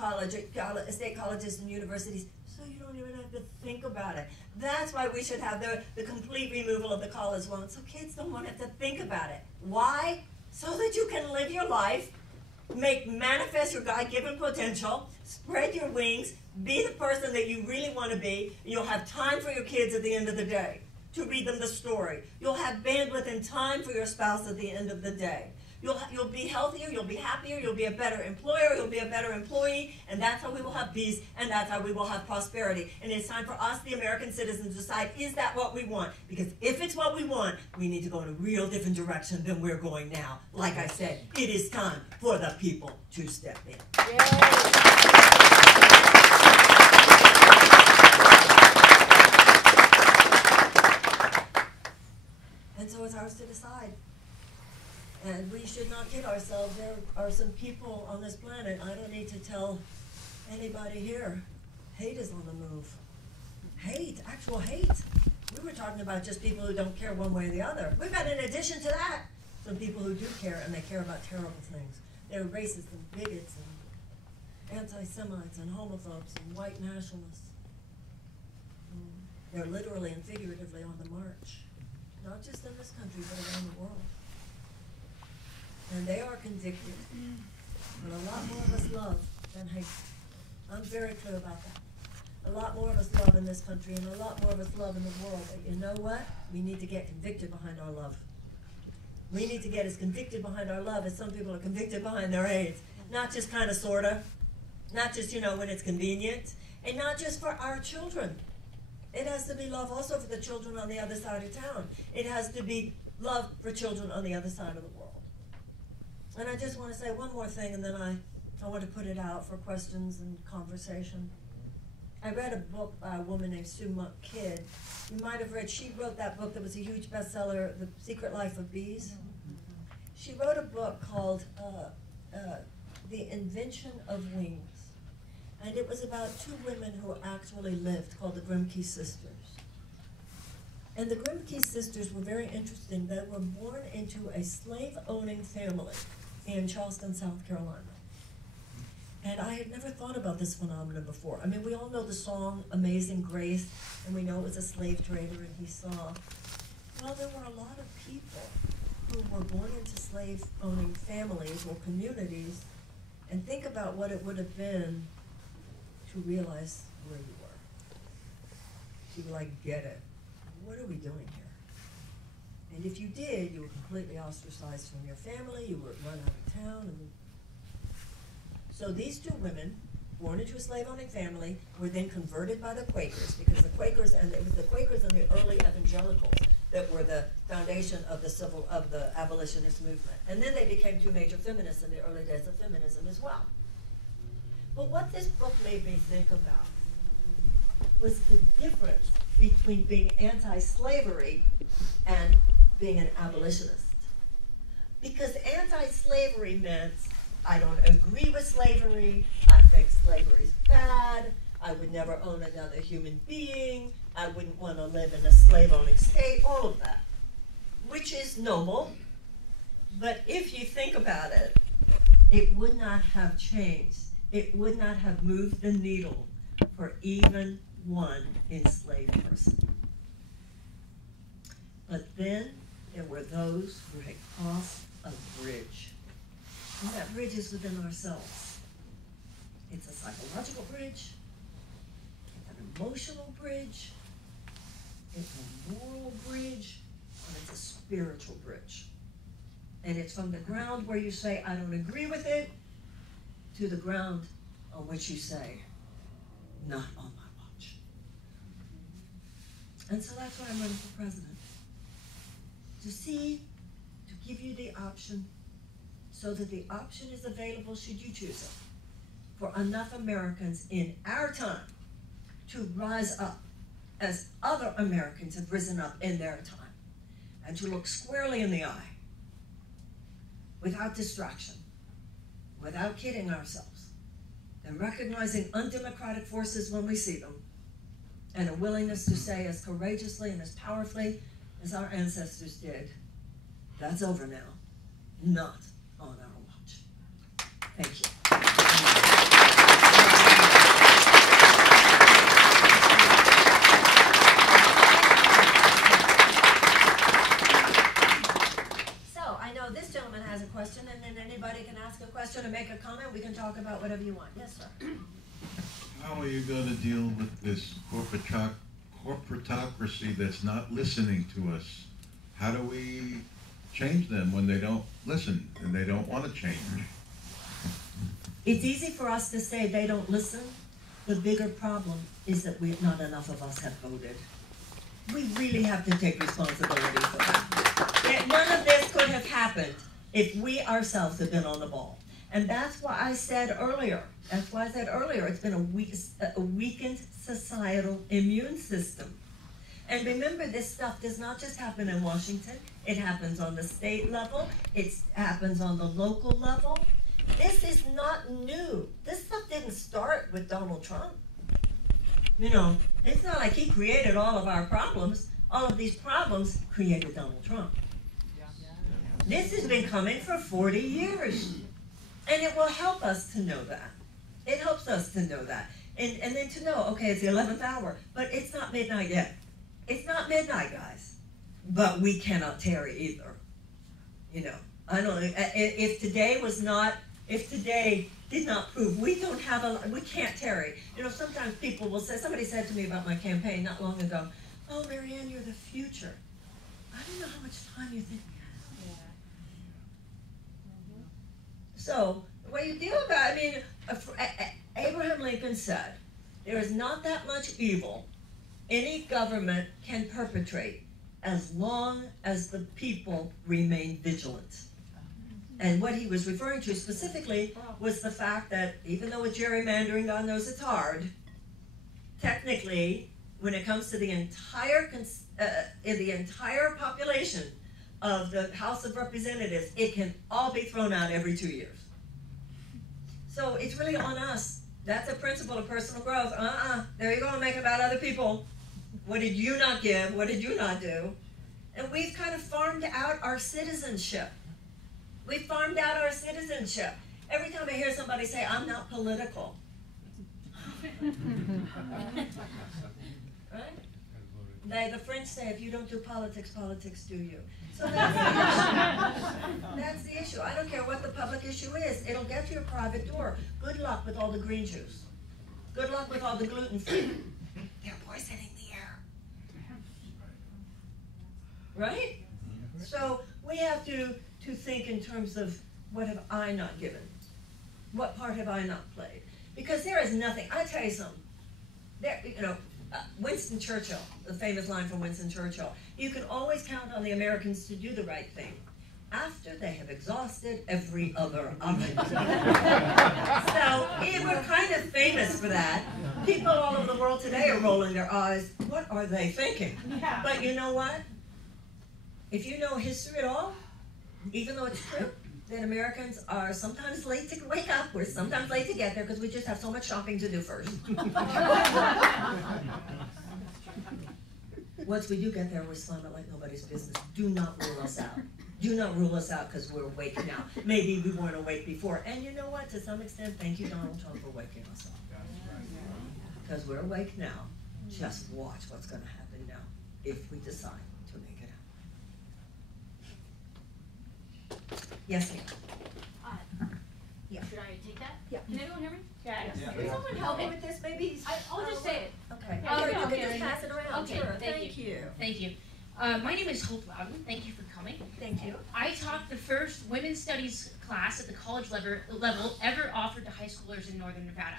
state colleges and universities, so you don't even have to think about it. That's why we should have the complete removal of the college loan, so kids don't want to have to think about it. Why? So that you can live your life, manifest your God-given potential, spread your wings, be the person that you really want to be. You'll have time for your kids at the end of the day to read them the story. You'll have bandwidth and time for your spouse at the end of the day. You'll be healthier, you'll be happier, you'll be a better employer, you'll be a better employee, and that's how we will have peace, and that's how we will have prosperity. And it's time for us, the American citizens, to decide, is that what we want? Because if it's what we want, we need to go in a real different direction than we're going now. Like I said, it is time for the people to step in. And so it's ours to decide. And we should not kid ourselves. There are some people on this planet, I don't need to tell anybody here, hate is on the move. Hate, actual hate. We were talking about just people who don't care one way or the other. We've got, in addition to that, some people who do care, and they care about terrible things. They're racists and bigots and anti-Semites and homophobes and white nationalists. They're literally and figuratively on the march, not just in this country, but around the world. And they are convicted. But a lot more of us love than hate. I'm very clear about that. A lot more of us love in this country, and a lot more of us love in the world. But you know what? We need to get convicted behind our love. We need to get as convicted behind our love as some people are convicted behind their AIDS. Not just kind of, sort of. Not just, you know, when it's convenient. And not just for our children. It has to be love also for the children on the other side of town. It has to be love for children on the other side of the world. And I just want to say one more thing, and then I want to put it out for questions and conversation. I read a book by a woman named Sue Monk Kidd. You might have read, she wrote that book that was a huge bestseller, The Secret Life of Bees. She wrote a book called The Invention of Wings. And it was about two women who actually lived, called the Grimke sisters. And the Grimke sisters were very interesting. They were born into a slave-owning family in Charleston, South Carolina. And I had never thought about this phenomenon before. I mean, we all know the song Amazing Grace, and we know it was a slave trader and he saw. Well, there were a lot of people who were born into slave-owning families or communities, and think about what it would have been to realize where you were. To like, get it. What are we doing here? And if you did, you were completely ostracized from your family, you were run out of town. And so these two women, born into a slave-owning family, were then converted by the Quakers, because the Quakers, and it was the Quakers and the early evangelicals that were the foundation of the abolitionist movement. And then they became two major feminists in the early days of feminism as well. But what this book made me think about was the difference between being anti-slavery and being an abolitionist. Because anti-slavery meant, I don't agree with slavery, I think slavery's bad, I would never own another human being, I wouldn't want to live in a slave-owning state, all of that. Which is noble, but if you think about it, it would not have changed. It would not have moved the needle for even one enslaved person. But then there were those who had crossed a bridge. And that bridge is within ourselves. It's a psychological bridge, it's an emotional bridge, it's a moral bridge, and it's a spiritual bridge. And it's from the ground where you say, I don't agree with it, to the ground on which you say, not on my watch. And so that's why I'm running for president. To give you the option, so that the option is available should you choose it, for enough Americans in our time to rise up as other Americans have risen up in their time, and to look squarely in the eye, without distraction, without kidding ourselves, and recognizing undemocratic forces when we see them, and a willingness to say as courageously and as powerfully as our ancestors did, that's over now, not on our watch. Thank you. This gentleman has a question, and then anybody can ask a question or make a comment. We can talk about whatever you want. Yes, sir. How are you going to deal with this corporatocracy that's not listening to us? How do we change them when they don't listen and they don't want to change? It's easy for us to say they don't listen. The bigger problem is that not enough of us have voted. We really have to take responsibility for that. None of this could have happened if we ourselves had been on the ball. And that's why I said earlier, it's been a weakened societal immune system. And remember, this stuff does not just happen in Washington. It happens on the state level. It happens on the local level. This is not new. This stuff didn't start with Donald Trump. You know, it's not like he created all of our problems. All of these problems created Donald Trump. This has been coming for 40 years. And it will help us to know that. It helps us to know that. And then to know, okay, it's the 11th hour, but it's not midnight yet. It's not midnight, guys, but we cannot tarry either. You know, I don't know if today did not prove we can't tarry. You know, sometimes people will say, somebody said to me about my campaign not long ago, "Oh, Marianne, you're the future." I don't know how much time you think we have. So, the way you deal about it, I mean, Abraham Lincoln said, there is not that much evil any government can perpetrate as long as the people remain vigilant. And what he was referring to specifically was the fact that even though with gerrymandering, God knows it's hard, technically, when it comes to the entire population of the House of Representatives, it can all be thrown out every 2 years. So it's really on us. That's a principle of personal growth. There you go, make it about other people. What did you not give? What did you not do? And we've kind of farmed out our citizenship. We farmed out our citizenship. Every time I hear somebody say, "I'm not political." Right? The French say, if you don't do politics, politics do you. So that's the issue. That's the issue. I don't care what the public issue is. It'll get to your private door. Good luck with all the green juice. Good luck with all the gluten-free. They're poisoning the air. Right? So we have to think in terms of, what have I not given? What part have I not played? Because there is nothing. I tell you something. Winston Churchill, the famous line from Winston Churchill, you can always count on the Americans to do the right thing after they have exhausted every other option. So we're kind of famous for that. People all over the world today are rolling their eyes. What are they thinking? Yeah. But you know what? If you know history at all, even though it's true that Americans are sometimes late to wake up, we're sometimes late to get there because we just have so much shopping to do first. Once we do get there, we slam it like nobody's business. Do not rule us out. Do not rule us out because we're awake now. Maybe we weren't awake before. And you know what? To some extent, thank you, Donald Trump, for waking us up. Because we're awake now. Just watch what's going to happen now if we decide to make it happen. Yes, ma'am. Yeah. Should I take that? Yeah. Can everyone hear me? Yes. Can someone help me Okay. with this? Maybe. I'll just say it. Okay. Yeah, Or yeah, you can yeah, just yeah. pass it around. Okay, Sure. thank Thank you. Thank you. My name is Hope Loudon. Thank you for coming. Thank you. I taught the first women's studies class at the college level ever offered to high schoolers in Northern Nevada,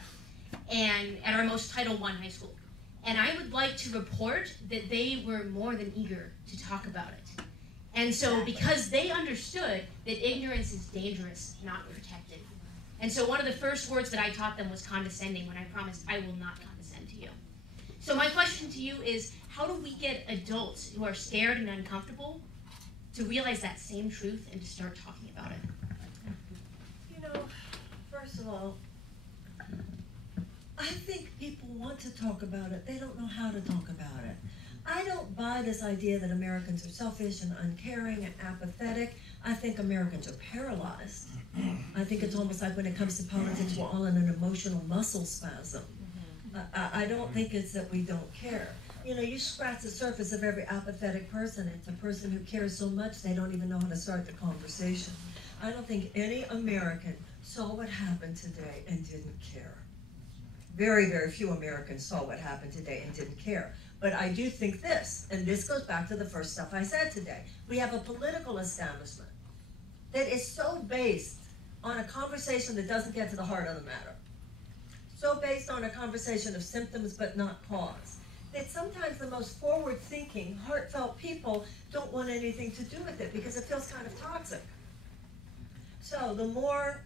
and at our most Title I high school. And I would like to report that they were more than eager to talk about it. And so because they understood that ignorance is dangerous, not protected. And so one of the first words that I taught them was condescending, when I promised I will not condescend to you. So my question to you is, how do we get adults who are scared and uncomfortable to realize that same truth and to start talking about it? You know, first of all, I think people want to talk about it. They don't know how to talk about it. I don't buy this idea that Americans are selfish and uncaring and apathetic. I think Americans are paralyzed. I think it's almost like when it comes to politics, we're all in an emotional muscle spasm. I don't think it's that we don't care. You know, you scratch the surface of every apathetic person. It's a person who cares so much they don't even know how to start the conversation. I don't think any American saw what happened today and didn't care. Very, very few Americans saw what happened today and didn't care. But I do think this, and this goes back to the first stuff I said today. We have a political establishment that is so based on a conversation that doesn't get to the heart of the matter. So based on a conversation of symptoms but not cause. That sometimes the most forward-thinking, heartfelt people don't want anything to do with it because it feels kind of toxic. So the more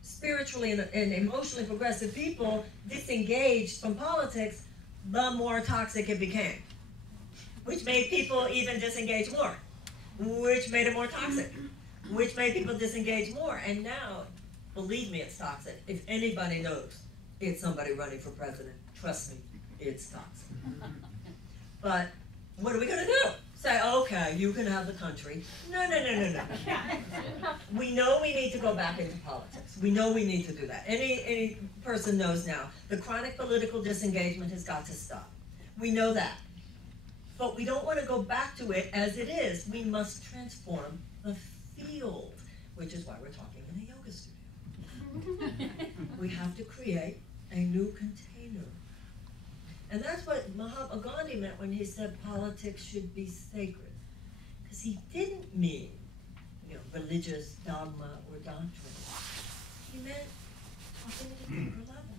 spiritually and emotionally progressive people disengaged from politics, the more toxic it became, which made people even disengage more, which made it more toxic, which made people disengage more. And now, believe me, it's toxic. If anybody knows it's somebody running for president, trust me, it's toxic. But what are we going to do? Say, okay, you can have the country. No. We know we need to go back into politics. We know we need to do that. Any person knows now the chronic political disengagement has got to stop. We know that. But we don't want to go back to it as it is. We must transform the field, which is why we're talking in a yoga studio. We have to create a new container. And that's what Mahatma Gandhi meant when he said politics should be sacred. Because he didn't mean, religious dogma or doctrine. He meant talking at a deeper level.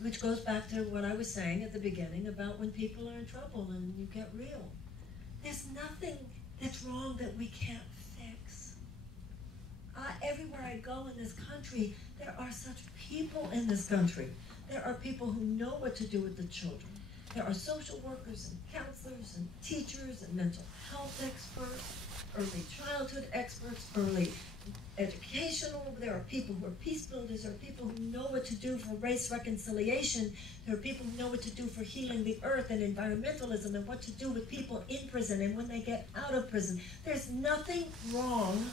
Which goes back to what I was saying at the beginning about when people are in trouble and you get real. There's nothing that's wrong that we can't fix. Everywhere I go in this country, there are such people in this country. There are people who know what to do with the children. There are social workers and counselors and teachers and mental health experts, early childhood experts, early educational. There are people who are peace builders. There are people who know what to do for race reconciliation. There are people who know what to do for healing the earth and environmentalism and what to do with people in prison and when they get out of prison. There's nothing wrong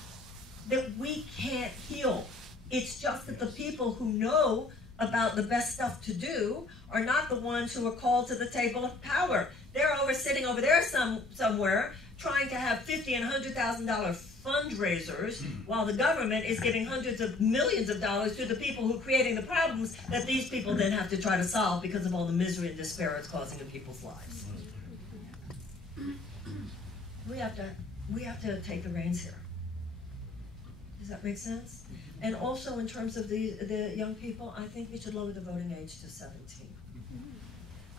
that we can't heal. It's just that the people who know about the best stuff to do are not the ones who are called to the table of power. They're sitting over there somewhere trying to have $50,000 and $100,000 fundraisers while the government is giving hundreds of millions of dollars to the people who are creating the problems that these people then have to try to solve because of all the misery and despair it's causing in people's lives. We have to take the reins here. Does that make sense? And also in terms of the young people, I think we should lower the voting age to 17.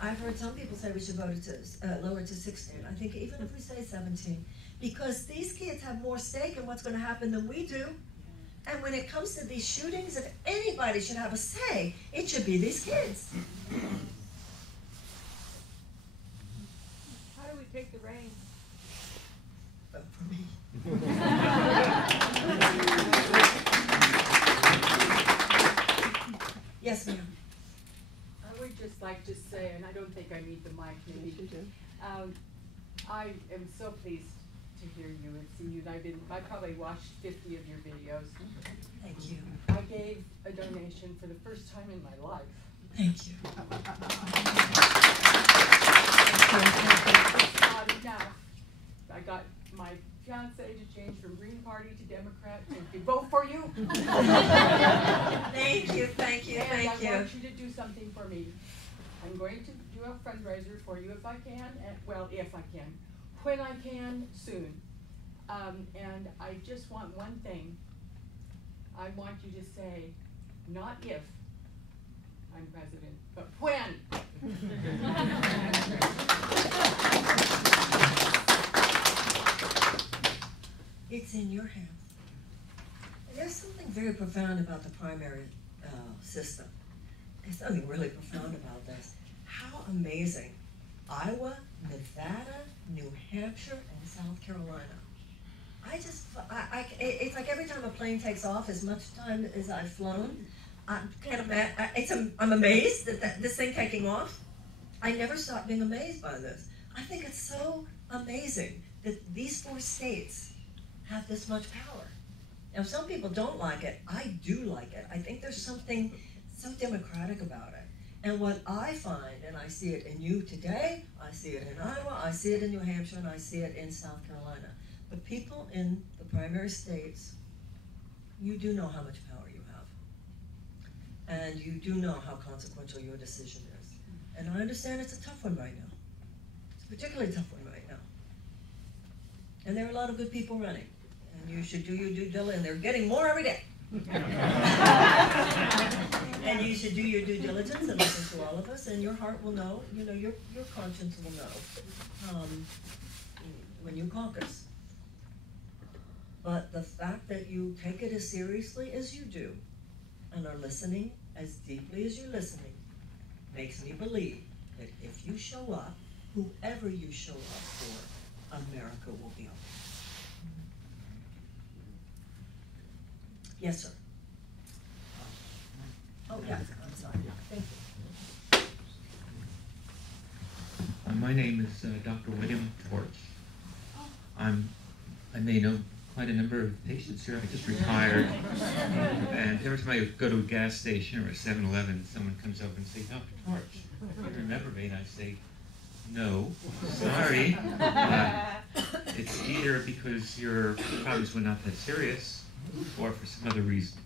I've heard some people say we should lower it to 16. I think even if we say 17, because these kids have more stake in what's going to happen than we do. And when it comes to these shootings, if anybody should have a say, it should be these kids. How do we take the reins? Vote for me. Yes, ma'am. I would just like to say, and I don't think I need the mic, maybe. I am so pleased to hear you and see you. I probably watched 50 of your videos. Thank you. I gave a donation for the first time in my life. Thank you. It's not enough. I got my fiance to change from Green Party to Democrat to vote for you. Thank you, thank you, and thank you. I want you to do something for me. I'm going to do a fundraiser for you if I can, if I can, when I can, soon. And I just want one thing. I want you to say, not if I'm president, but when. It's in your hands. There's something very profound about the primary system. There's something really profound about this. How amazing. Iowa, Nevada, New Hampshire, and South Carolina. It's like every time a plane takes off, as much time as I've flown, I can't imagine. I'm amazed that this thing taking off. I never stop being amazed by this. I think it's so amazing that these 4 states have this much power. Now, some people don't like it. I do like it. I think there's something so democratic about it. And what I find, and I see it in you today, I see it in Iowa, I see it in New Hampshire, and I see it in South Carolina. The people in the primary states, you do know how much power you have. And you do know how consequential your decision is. And I understand it's a tough one right now. It's a particularly tough one right now. And there are a lot of good people running. And you should do your due diligence, and they're getting more every day. And you should do your due diligence and listen to all of us, and your heart will know, your conscience will know when you caucus. But the fact that you take it as seriously as you do and are listening as deeply as you're listening makes me believe that if you show up, whoever you show up for, America will be okay. Yes, sir. Oh, yes, I'm sorry. Thank you. My name is Dr. William Torch. I may know quite a number of patients here. I just retired. And every time I go to a gas station or a 7-Eleven, someone comes over and says, Dr. Torch, you remember me? And I say, no, sorry. It's either because your problems were not that serious or for some other reason.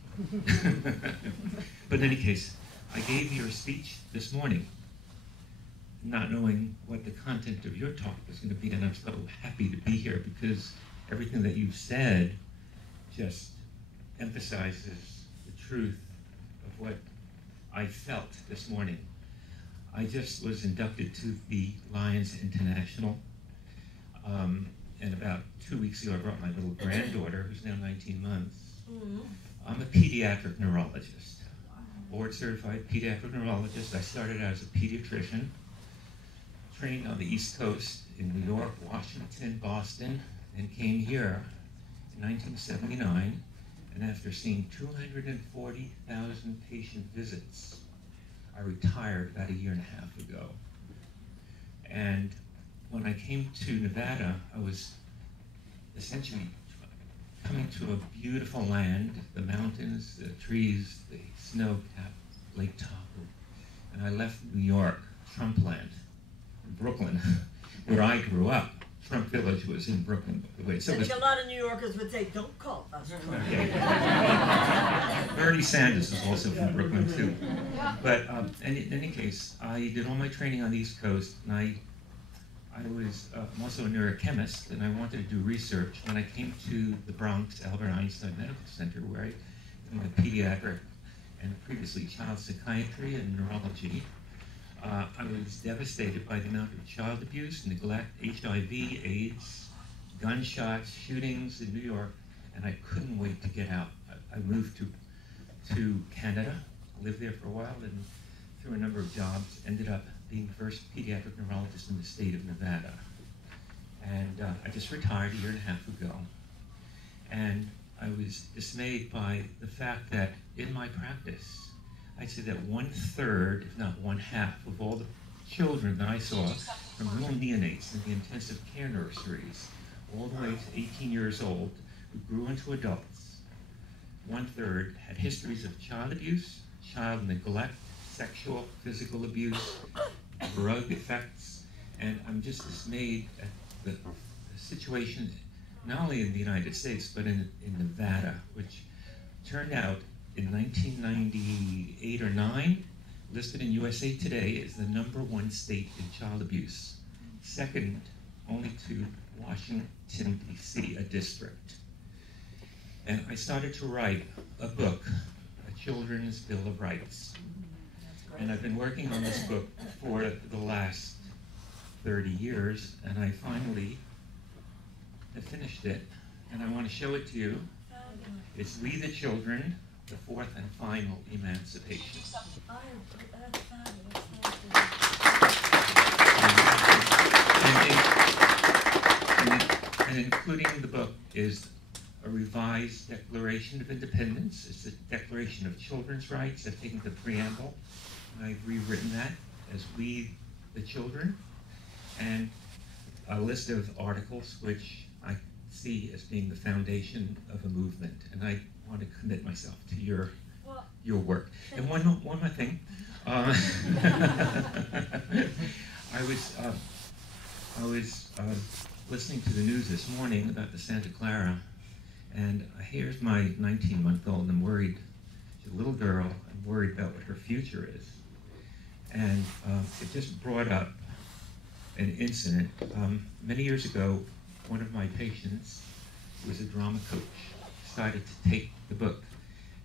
But in any case, I gave your speech this morning, not knowing what the content of your talk was going to be, and I'm so happy to be here because everything that you've said just emphasizes the truth of what I felt this morning. I just was inducted to the Lions International, and about 2 weeks ago I brought my little granddaughter, who's now 19 months. I'm a pediatric neurologist, board-certified pediatric neurologist. I started out as a pediatrician, trained on the East Coast in New York, Washington, Boston, and came here in 1979. And after seeing 240,000 patient visits, I retired about 1.5 years ago. And when I came to Nevada, I was essentially coming to a beautiful land, the mountains, the trees, the snow-capped Lake Tahoe. And I left New York, Trump land, Brooklyn, where I grew up. Trump Village was in Brooklyn, by the way. So I think a lot of New Yorkers would say, don't call us Trump. Bernie Sanders is also from Brooklyn, too. But in any case, I did all my training on the East Coast, and I was I'm also a neurochemist, and I wanted to do research. When I came to the Bronx Albert Einstein Medical Center, where I did my pediatric and previously child psychiatry and neurology, I was devastated by the amount of child abuse, neglect, HIV, AIDS, gunshots, shootings in New York, and I couldn't wait to get out. I moved to Canada, lived there for a while, and through a number of jobs, ended up being the first pediatric neurologist in the state of Nevada. And I just retired 1.5 years ago. And I was dismayed by the fact that in my practice, I'd say that 1/3, if not 1/2, of all the children that I saw, from little neonates in the intensive care nurseries, all the way to 18 years old, who grew into adults, 1/3 had histories of child abuse, child neglect, sexual, physical abuse, drug effects, and I'm just dismayed at the situation, not only in the United States, but in Nevada, which turned out in 1998 or 9, listed in USA Today as the #1 state in child abuse, second only to Washington, D.C., a district. And I started to write a book, A Children's Bill of Rights. And I've been working on this book for the last 30 years, and I finally have finished it, and I want to show it to you. It's We the Children, the Fourth and Final Emancipation. And including the book is a revised Declaration of Independence. It's a Declaration of Children's Rights. I've taken the preamble, and I've rewritten that as We the Children, and a list of articles which I see as being the foundation of a movement, and I want to commit myself to your work. And one more thing. I was listening to the news this morning about the Santa Clara, and here's my 19-month-old, and I'm worried. She's a little girl. I'm worried about what her future is. And it just brought up an incident. Many years ago, one of my patients, who was a drama coach, decided to take the book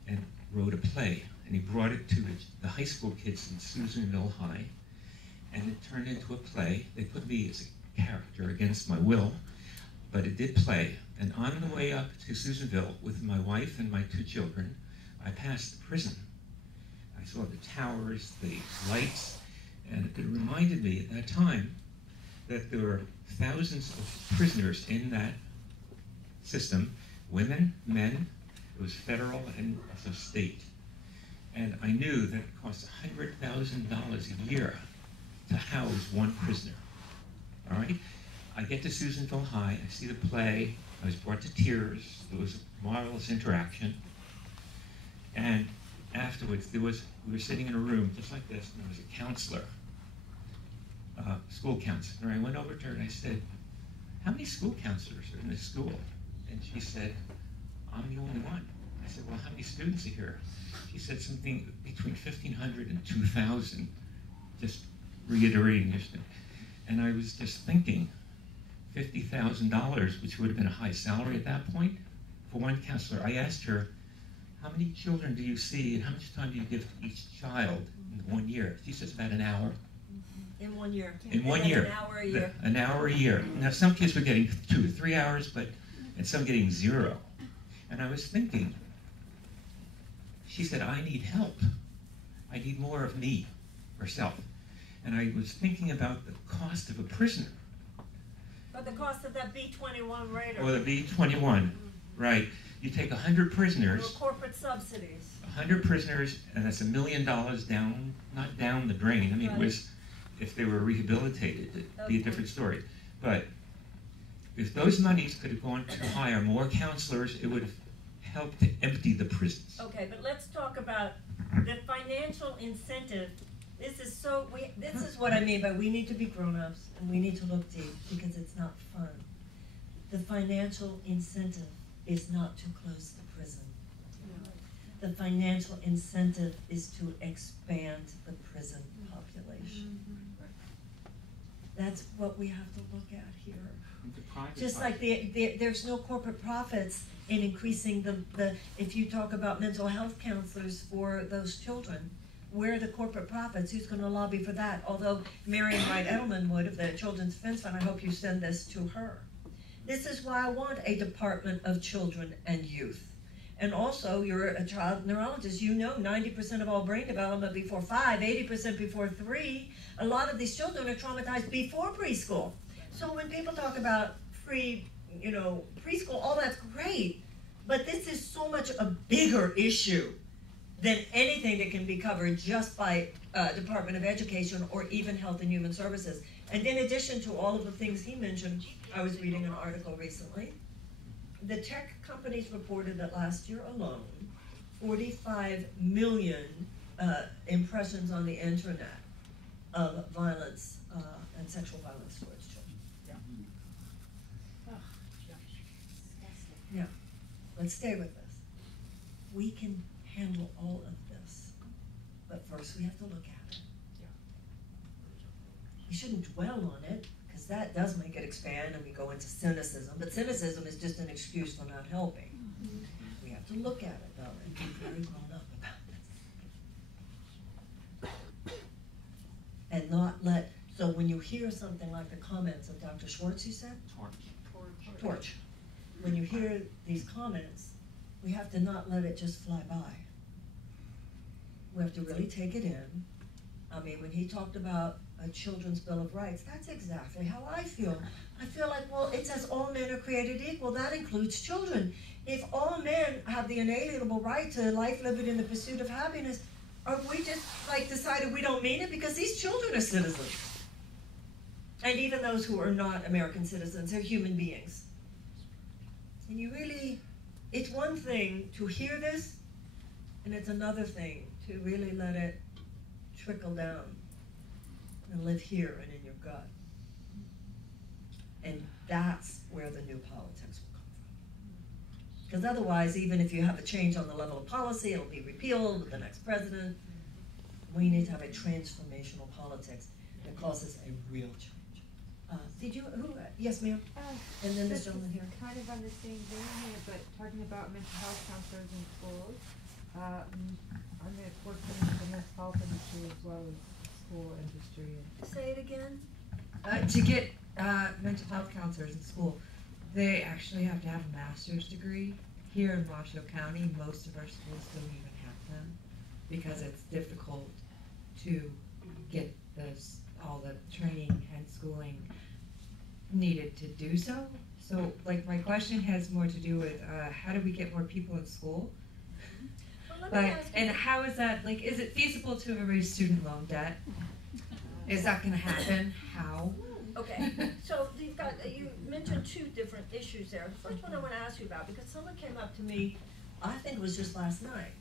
and wrote a play. And he brought it to the high school kids in Susanville High, and it turned into a play. They put me as a character against my will, but it did play. And on the way up to Susanville with my wife and my 2 children, I passed the prison. I saw the towers, the lights, and it reminded me at that time that there were thousands of prisoners in that system, women, men. It was federal and also state. And I knew that it cost $100,000 a year to house one prisoner. All right? I get to Susanville High, I see the play, I was brought to tears, there was a marvelous interaction. And afterwards, we were sitting in a room just like this, and there was a counselor school counselor. And I went over to her and I said, how many school counselors are in this school? And she said, I'm the only one. I said, well, how many students are here? She said something between 1,500 and 2,000, just reiterating this. And I was just thinking, $50,000, which would have been a high salary at that point, for one counselor. I asked her, how many children do you see and how much time do you give to each child in 1 year? She says about an hour. In 1 year. In 1 year. An hour a year. An hour a year. Now some kids were getting 2 or 3 hours, and some getting 0. And I was thinking, she said, I need help. I need more of me, herself. And I was thinking about the cost of a prisoner. But the cost of that B-21 rate Or the B-21, right. You take 100 prisoners. Or corporate subsidies. 100 prisoners, and that's $1 million down, not down the drain. I mean, it was, if they were rehabilitated, it'd be a different story. But if those monies could have gone to hire more counselors, it would have helped to empty the prisons. Okay, but let's talk about the financial incentive. This is what I mean by we need to be grown-ups and we need to look deep because it's not fun. The financial incentive is not to close the prison. The financial incentive is to expand the prison population. That's what we have to look at here. Just like there's no corporate profits in increasing if you talk about mental health counselors for those children, where are the corporate profits? Who's going to lobby for that? Although Marianne Edelman would of the Children's Defense Fund, I hope you send this to her. This is why I want a Department of Children and Youth. And also, you're a child neurologist, you know 90% of all brain development before 5, 80% before 3. A lot of these children are traumatized before preschool. So when people talk about free, preschool, all that's great. But this is so much a bigger issue than anything that can be covered just by Department of Education or even Health and Human Services. And in addition to all of the things he mentioned, I was reading an article recently. The tech companies reported that last year alone, 45 million impressions on the internet of violence and sexual violence towards children. Yeah. Let's stay with this. We can handle all of this, but first we have to look at it. We shouldn't dwell on it, because that does make it expand and we go into cynicism, but cynicism is just an excuse for not helping. We have to look at it, though, and be very grown up about this. And not let, so when you hear something like the comments of Dr. Schwartz, you said? Torch. When you hear these comments, we have to not let it just fly by. We have to really take it in. I mean, when he talked about a Children's Bill of Rights, that's exactly how I feel. I feel like, well, it says all men are created equal. That includes children. If all men have the inalienable right to life, liberty, and the pursuit of happiness, are we just decided we don't mean it? Because these children are citizens. And even those who are not American citizens, they're human beings. And you really, it's one thing to hear this, and it's another thing to really let it trickle down and live here and in your gut. And that's where the new politics will come from. Because otherwise, even if you have a change on the level of policy, it'll be repealed with the next president. We need to have a transformational politics that causes a real change. Yes, ma'am. And then this gentleman here. Kind of on the same vein here, but talking about mental health counselors in schools. I'm working in the mental health industry as well as school industry. Say it again. To get mental health counselors in school, they actually have to have a master's degree. Here in Washoe County, most of our schools don't even have them because it's difficult to get all the training and schooling needed to do so. So, my question has more to do with how do we get more people in school? And how is that, is it feasible to erase student loan debt? Is that going to happen? How? Okay, so you mentioned two different issues there. The first one I want to ask you about, because someone came up to me, I think it was just last night,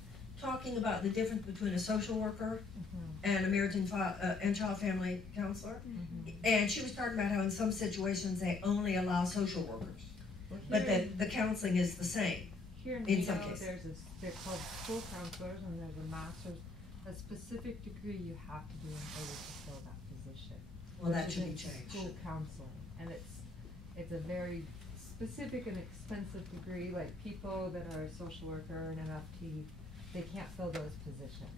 talking about the difference between a social worker and a marriage and child family counselor. And she was talking about how in some situations they only allow social workers, but that the counseling is the same. Here in some cases. They're called school counselors, and there's a master's, a specific degree you have to do in order to fill that position. Well, that which should be is changed. School counseling, and it's a very specific and expensive degree. Like people that are a social worker and an FT, they can't fill those positions.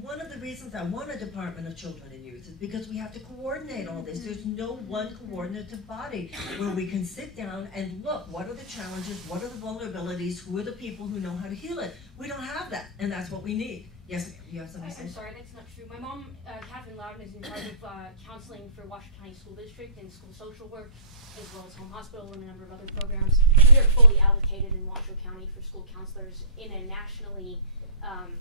One of the reasons I want a Department of Children and Youth is because we have to coordinate all this. There's no one coordinative body where we can sit down and look, what are the challenges, what are the vulnerabilities, who are the people who know how to heal it. We don't have that, and that's what we need. Yes, ma'am, you have something to say? I'm sorry, that's not true. My mom, Catherine Loudon, is in charge of counseling for Washington County School District and school social work, as well as home hospital and a number of other programs. We are fully allocated in Washoe County for school counselors in a nationally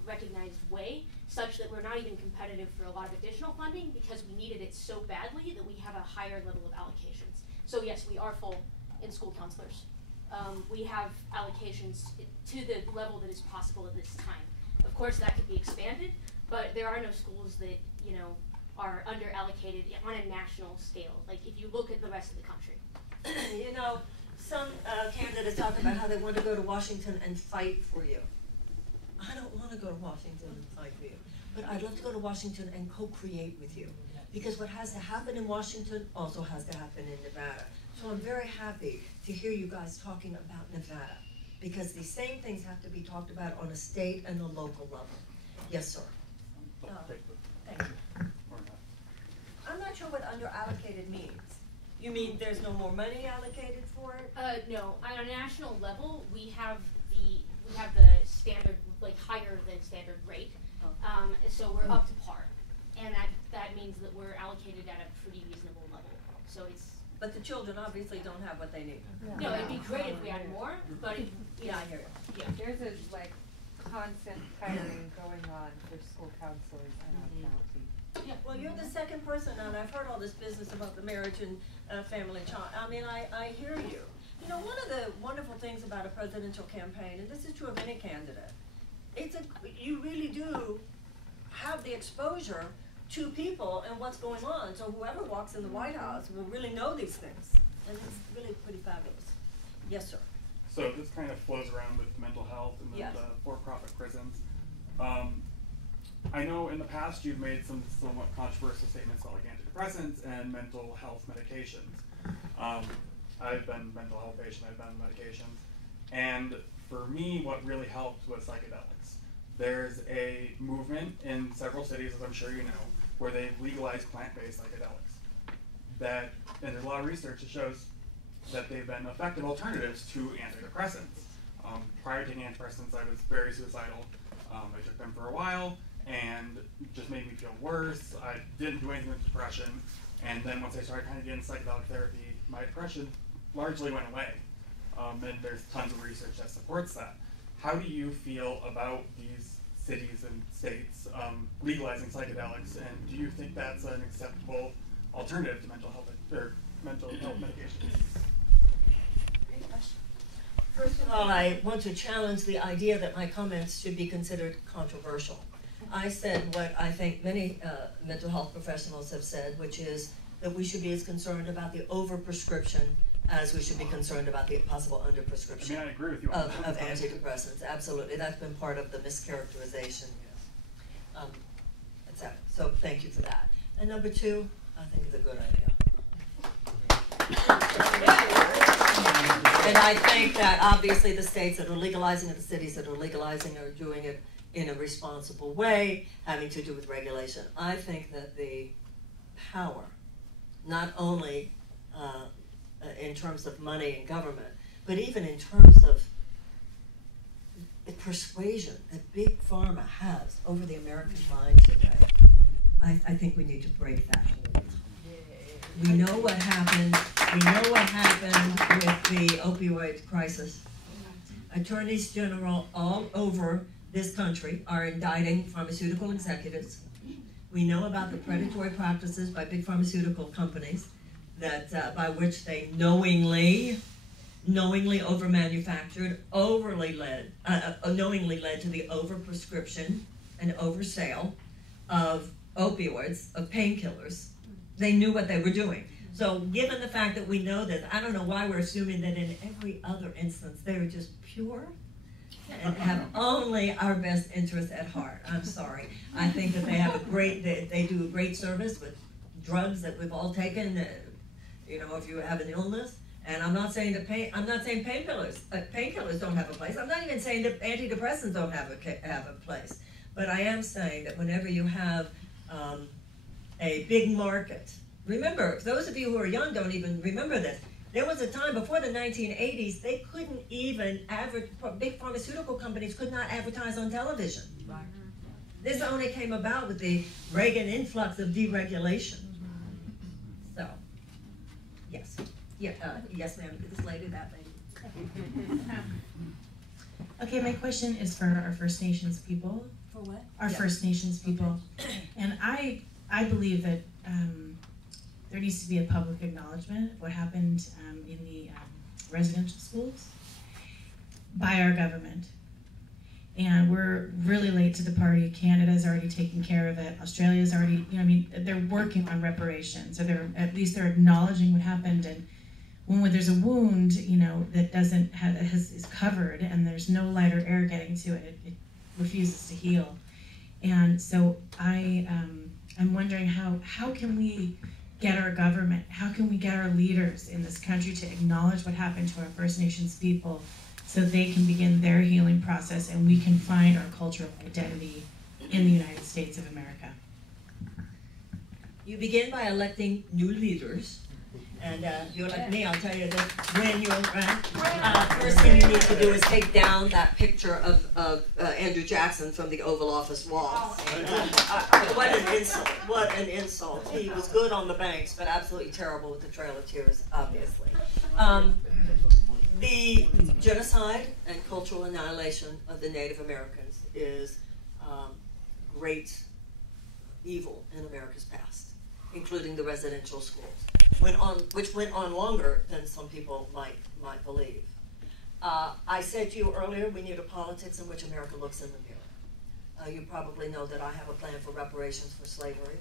recognized way, such that we're not even competitive for a lot of additional funding because we needed it so badly that we have a higher level of allocations. So yes, we are full in school counselors. We have allocations to the level that is possible at this time. Of course, that could be expanded, but there are no schools that, you know, are under allocated on a national scale. Like if you look at the rest of the country. You know, some candidates talk about how they want to go to Washington and fight for you. I don't want to go to Washington and fight for you, but I'd love to go to Washington and co-create with you. Because what has to happen in Washington also has to happen in Nevada. So I'm very happy to hear you guys talking about Nevada, because these same things have to be talked about on a state and a local level. Yes, sir. Thank you. I'm not sure what underallocated means. You mean there's no more money allocated for it? No, on a national level, we have the standard, like higher than standard rate. So we're up to par, and that means that we're allocated at a pretty reasonable level. So it's. But the children obviously don't have what they need. No, it'd be great if we had more, but it, yeah, I hear you. Yeah. There's a constant hiring going on for school counselors in our county. Yeah, well, you're the second person, and I've heard all this business about the marriage and family and child. I mean, I hear you. You know, one of the wonderful things about a presidential campaign, and this is true of any candidate, you really do have the exposure to people and what's going on. So whoever walks in the White House will really know these things, and it's really pretty fabulous. Yes, sir. So this kind of flows around with mental health and yes. the for-profit prisons. I know in the past you've made some somewhat controversial statements about like antidepressants and mental health medications. I've been a mental health patient, I've been on medications, and for me what really helped was psychedelics. There's a movement in several cities, as I'm sure you know, where they've legalized plant-based psychedelics. And there's a lot of research that shows that they've been effective alternatives to antidepressants. Prior to taking antidepressants, I was very suicidal. I took them for a while, and it just made me feel worse. I didn't do anything with depression, and then once I started kind of getting psychedelic therapy, my depression largely went away. And there's tons of research that supports that. How do you feel about these cities and states legalizing psychedelics, and do you think that's an acceptable alternative to mental health medications? Great question. First of all, I want to challenge the idea that my comments should be considered controversial. I said what I think many mental health professionals have said, which is that we should be as concerned about the overprescription as we should be concerned about the possible underprescription. I mean, I agree with you on of antidepressants. Absolutely, that's been part of the mischaracterization, etc. So thank you for that. And number two, I think it's a good idea. And I think that obviously the states that are legalizing it, the cities that are legalizing are doing it in a responsible way, having to do with regulation. I think that the power, not only in terms of money and government, but even in terms of the persuasion that Big Pharma has over the American mind today, I think we need to break that hold. We know what happened. We know what happened with the opioid crisis. Attorneys general all over this country are indicting pharmaceutical executives. We know about the predatory practices by big pharmaceutical companies that by which they knowingly knowingly over-manufactured, knowingly led to the overprescription and oversale of opioids, of painkillers. They knew what they were doing. So given the fact that we know this, I don't know why we're assuming that in every other instance they were just pure and have only our best interests at heart. I'm sorry. I think that they have they do a great service with drugs that we've all taken, if you have an illness. And I'm not saying painkillers don't have a place. I'm not even saying that antidepressants don't have a place. But I am saying that whenever you have a big market, remember, those of you who are young don't even remember this. There was a time before the 1980s, they couldn't even big pharmaceutical companies could not advertise on television. Right. This only came about with the Reagan influx of deregulation. So, yes. Yes, ma'am. This lady, that lady. Okay, my question is for our First Nations people. For what? Our First Nations people. And I believe that there needs to be a public acknowledgement of what happened in the residential schools by our government. And we're really late to the party. Canada's already taken care of it. Australia's already, they're working on reparations, or at least they're acknowledging what happened. And when there's a wound, that is covered and there's no light or air getting to it, it refuses to heal. And so I'm wondering how can we get our government, how can we get our leaders in this country to acknowledge what happened to our First Nations people so they can begin their healing process and we can find our cultural identity in the United States of America. You begin by electing new leaders. And you're like me, I'll tell you that when you're first thing you need to do is take down that picture of Andrew Jackson from the Oval Office walls. What an insult, what an insult. He was good on the banks, but absolutely terrible with the Trail of Tears, obviously. The genocide and cultural annihilation of the Native Americans is great evil in America's past, including the residential schools. Which went on longer than some people might believe. I said to you earlier, we need a politics in which America looks in the mirror. You probably know that I have a plan for reparations for slavery,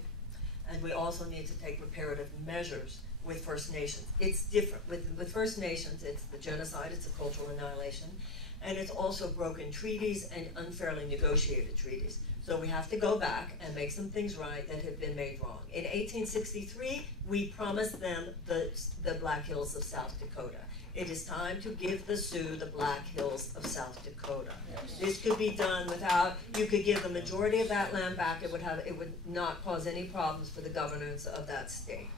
and we also need to take reparative measures with First Nations. It's different. With First Nations, it's the genocide, it's a cultural annihilation, and it's also broken treaties and unfairly negotiated treaties. So we have to go back and make some things right that have been made wrong. In 1863, we promised them the Black Hills of South Dakota. It is time to give the Sioux the Black Hills of South Dakota. This could be done without, you could give the majority of that land back, it would not cause any problems for the governors of that state.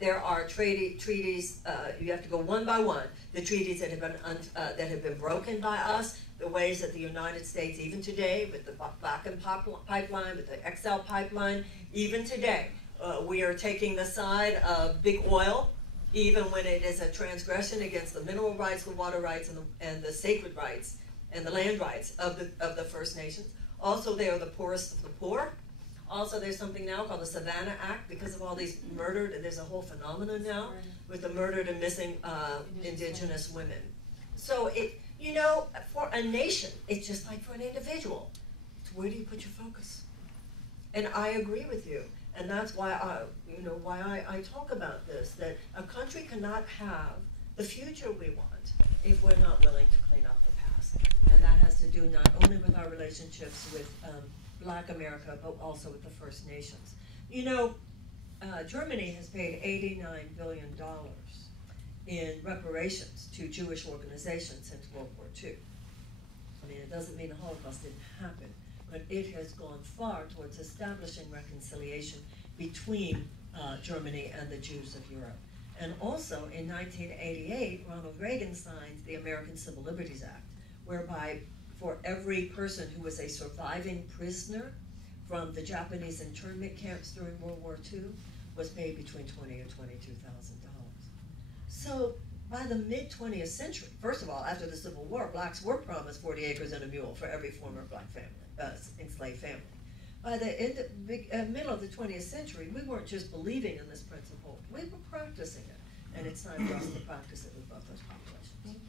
There are treaties, you have to go one by one, the treaties that have been broken by us, the ways that the United States, even today, with the Bakken pipeline, with the XL pipeline, even today, we are taking the side of big oil, even when it is a transgression against the mineral rights, the water rights, and the sacred rights, and the land rights of the First Nations. Also, they are the poorest of the poor. Also, there's something now called the Savannah Act because of all these murdered, and there's a whole phenomenon now with the murdered and missing indigenous women. So for a nation, it's just like for an individual. It's where do you put your focus? And I agree with you. And that's why I talk about this, that a country cannot have the future we want if we're not willing to clean up the past. And that has to do not only with our relationships with Black America, but also with the First Nations. Germany has paid $89 billion in reparations to Jewish organizations since World War II. I mean, it doesn't mean the Holocaust didn't happen, but it has gone far towards establishing reconciliation between Germany and the Jews of Europe. And also, in 1988, Ronald Reagan signed the American Civil Liberties Act, whereby for every person who was a surviving prisoner from the Japanese internment camps during World War II was paid between $20,000 and $22,000. So by the mid-20th century, first of all, after the Civil War, blacks were promised 40 acres and a mule for every former black family, enslaved family. By the middle of the 20th century, we weren't just believing in this principle, we were practicing it. And it's time for us to practice it with both those populations.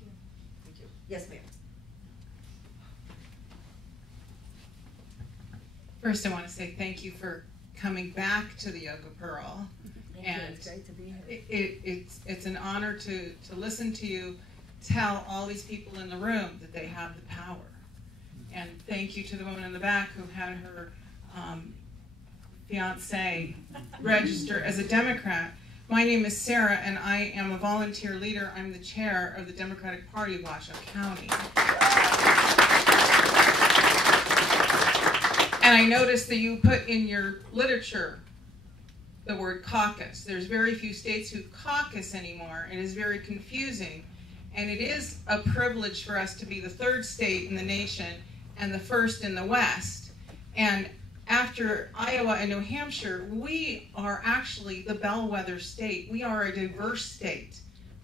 Yes, ma'am. First, I want to say thank you for coming back to the YogaPearl. Thank And you. It's great to be here. It's an honor to listen to you tell all these people in the room that they have the power. And thank you to the woman in the back who had her fiance register as a Democrat. My name is Sarah, and I am a volunteer leader. I'm the chair of the Democratic Party of Washoe County. And I noticed that you put in your literature the word caucus. There's very few states who caucus anymore. It is very confusing. And it is a privilege for us to be the third state in the nation and the first in the West. And after Iowa and New Hampshire, we are actually the bellwether state. We are a diverse state.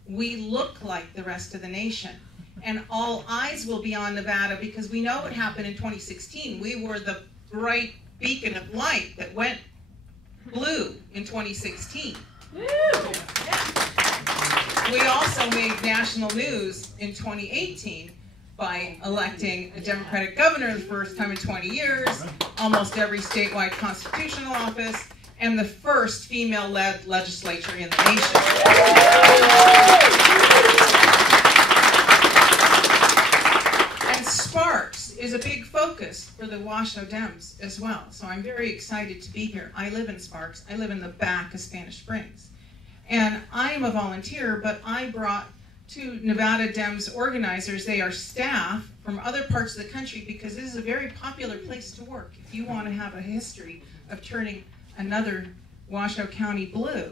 We look like the rest of the nation. And all eyes will be on Nevada because we know what happened in 2016. We were the bright beacon of light that went blue in 2016. We also made national news in 2018 by electing a Democratic governor the first time in 20 years, almost every statewide constitutional office, and the first female-led legislature in the nation. And Sparks is a big focus for the Washoe Dems as well, so I'm very excited to be here. I live in Sparks. I live in the back of Spanish Springs. And I am a volunteer, but I brought two Nevada Dems organizers. They are staff from other parts of the country because this is a very popular place to work if you want to have a history of turning another Washoe County blue.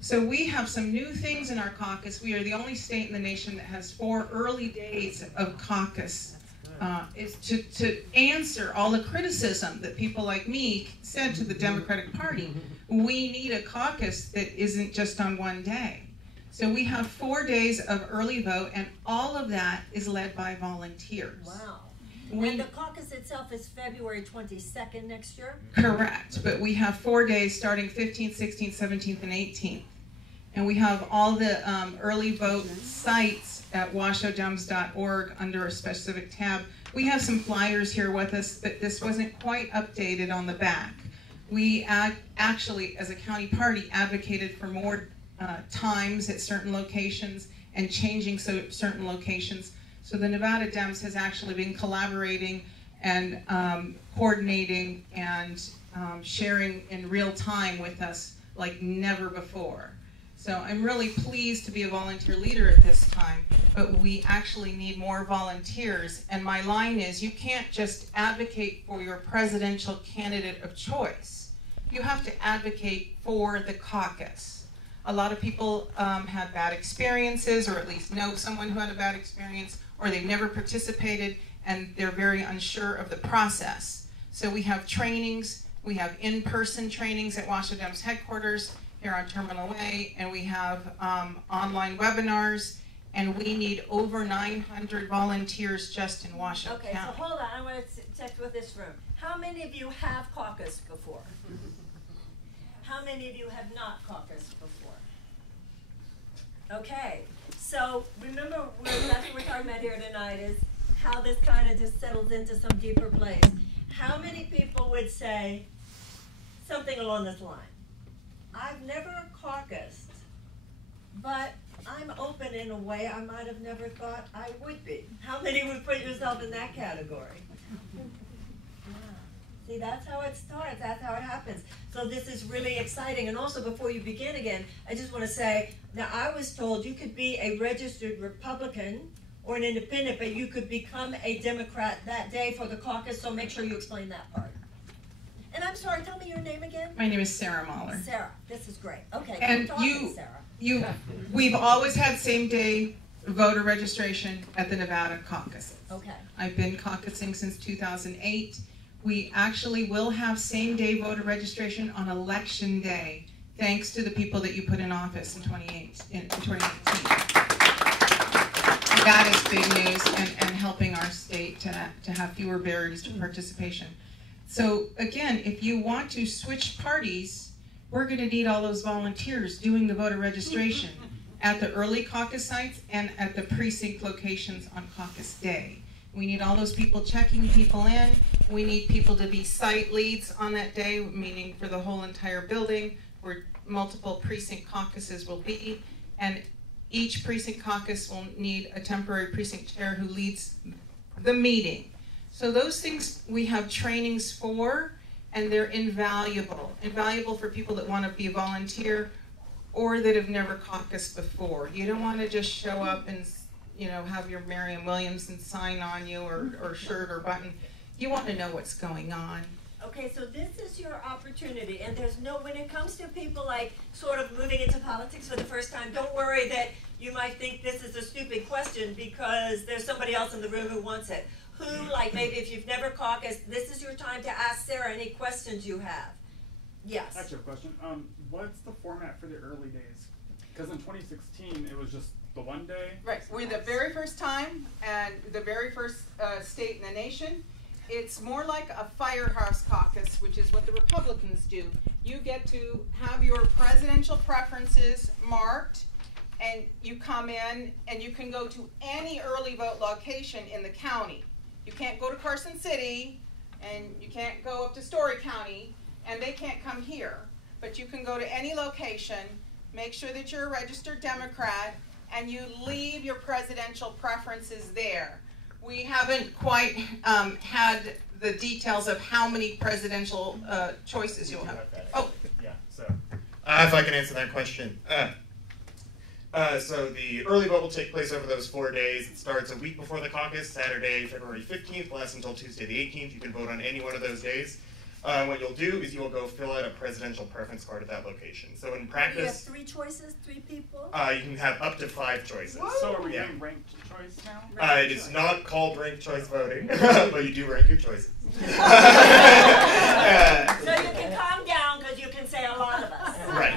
So we have some new things in our caucus. We are the only state in the nation that has 4 early days of caucus. Is to answer all the criticism that people like me said to the Democratic Party. We need a caucus that isn't just on one day. So we have 4 days of early vote, and all of that is led by volunteers. Wow. And the caucus itself is February 22nd next year? Correct, but we have 4 days starting 15th, 16th, 17th, and 18th. And we have all the early vote sites at washoedems.org under a specific tab. We have some flyers here with us, but this wasn't quite updated on the back. We actually, as a county party, advocated for more times at certain locations and changing certain locations. So the Nevada Dems has actually been collaborating and coordinating and sharing in real time with us like never before. So I'm really pleased to be a volunteer leader at this time, but we actually need more volunteers. And my line is, you can't just advocate for your presidential candidate of choice. You have to advocate for the caucus. A lot of people had bad experiences, or at least know someone who had a bad experience, or they've never participated, and they're very unsure of the process. So we have trainings, we have in-person trainings at Washoe Dems headquarters here on Terminal Way, and we have online webinars, and we need over 900 volunteers just in Washoe County. Okay, so hold on, I want to check with this room. How many of you have caucused before? How many of you have not caucused before? Okay, so remember, that's what we're talking about here tonight, is how this kind of just settles into some deeper place. How many people would say something along this line? I've never caucused, but I'm open in a way I might have never thought I would be. How many would put yourself in that category? See, that's how it starts, that's how it happens. So this is really exciting. And also, before you begin again, I just want to say, now I was told you could be a registered Republican or an independent, but you could become a Democrat that day for the caucus, so make sure you explain that part. And I'm sorry, tell me your name again. My name is Sarah Mahler. Sarah, this is great. Okay, and Sarah. We've always had same-day voter registration at the Nevada caucuses. Okay. I've been caucusing since 2008. We actually will have same-day voter registration on election day, thanks to the people that you put in office in 2018. That is big news and helping our state to have fewer barriers to participation. So again, if you want to switch parties, we're going to need all those volunteers doing the voter registration. at the early caucus sites and at the precinct locations on caucus day. We need all those people checking people in. We need people to be site leads on that day, meaning for the whole entire building, where multiple precinct caucuses will be. And each precinct caucus will need a temporary precinct chair who leads the meeting. So those things we have trainings for, and they're invaluable. Invaluable for people that want to be a volunteer or that have never caucused before. You don't want to just show up and, you know, have your Marianne Williamson sign on you or shirt or button. You want to know what's going on. Okay, so this is your opportunity, and there's no, when it comes to people like sort of moving into politics for the first time, don't worry that you might think this is a stupid question because there's somebody else in the room who wants it. Who, like maybe if you've never caucused, this is your time to ask Sarah any questions you have. Yes. Actually, I have a question. What's the format for the early days? Because in 2016, it was just the one day. Right, we're the very first time and the very first state in the nation. It's more like a firehouse caucus, which is what the Republicans do. You get to have your presidential preferences marked, and you come in and you can go to any early vote location in the county. You can't go to Carson City, and you can't go up to Story County, and they can't come here. But you can go to any location, make sure that you're a registered Democrat, and you leave your presidential preferences there. We haven't quite had the details of how many presidential choices you'll have. Oh, yeah. So, if I can answer that question. So the early vote will take place over those 4 days. It starts a week before the caucus, Saturday, February 15th, lasts until Tuesday the 18th. You can vote on any one of those days. What you'll do is you'll go fill out a presidential preference card at that location. So in practice, you have 3 choices, 3 people? You can have up to 5 choices. Whoa. So are we doing ranked choice now? It is not called ranked choice voting, but you do rank your choices. So you can calm down because you can say a lot of us. Right.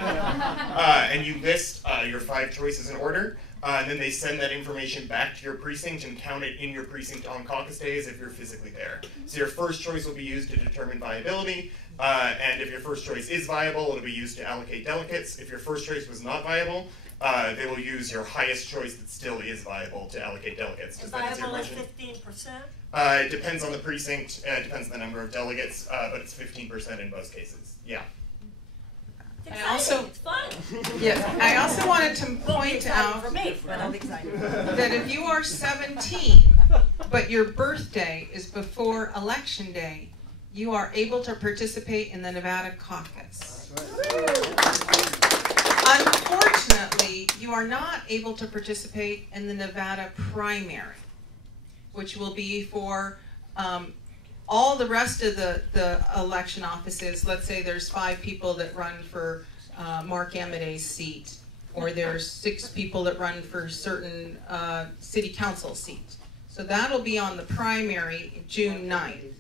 And you list your 5 choices in order. And then they send that information back to your precinct and count it in your precinct on caucus days if you're physically there. So your first choice will be used to determine viability, and if your first choice is viable, it'll be used to allocate delegates. If your first choice was not viable, they will use your highest choice that still is viable to allocate delegates. And viable is 15%? It depends on the precinct, it depends on the number of delegates, but it's 15% in most cases. Yeah. It's exciting. It's fun. Yeah, I also wanted to point out for me, but I'm excited. that if you are 17, but your birthday is before Election Day, you are able to participate in the Nevada caucus. Unfortunately, you are not able to participate in the Nevada primary, which will be for all the rest of the election offices. Let's say there's 5 people that run for Mark Amadei's seat, or there's 6 people that run for certain city council seats. So that'll be on the primary June 9th.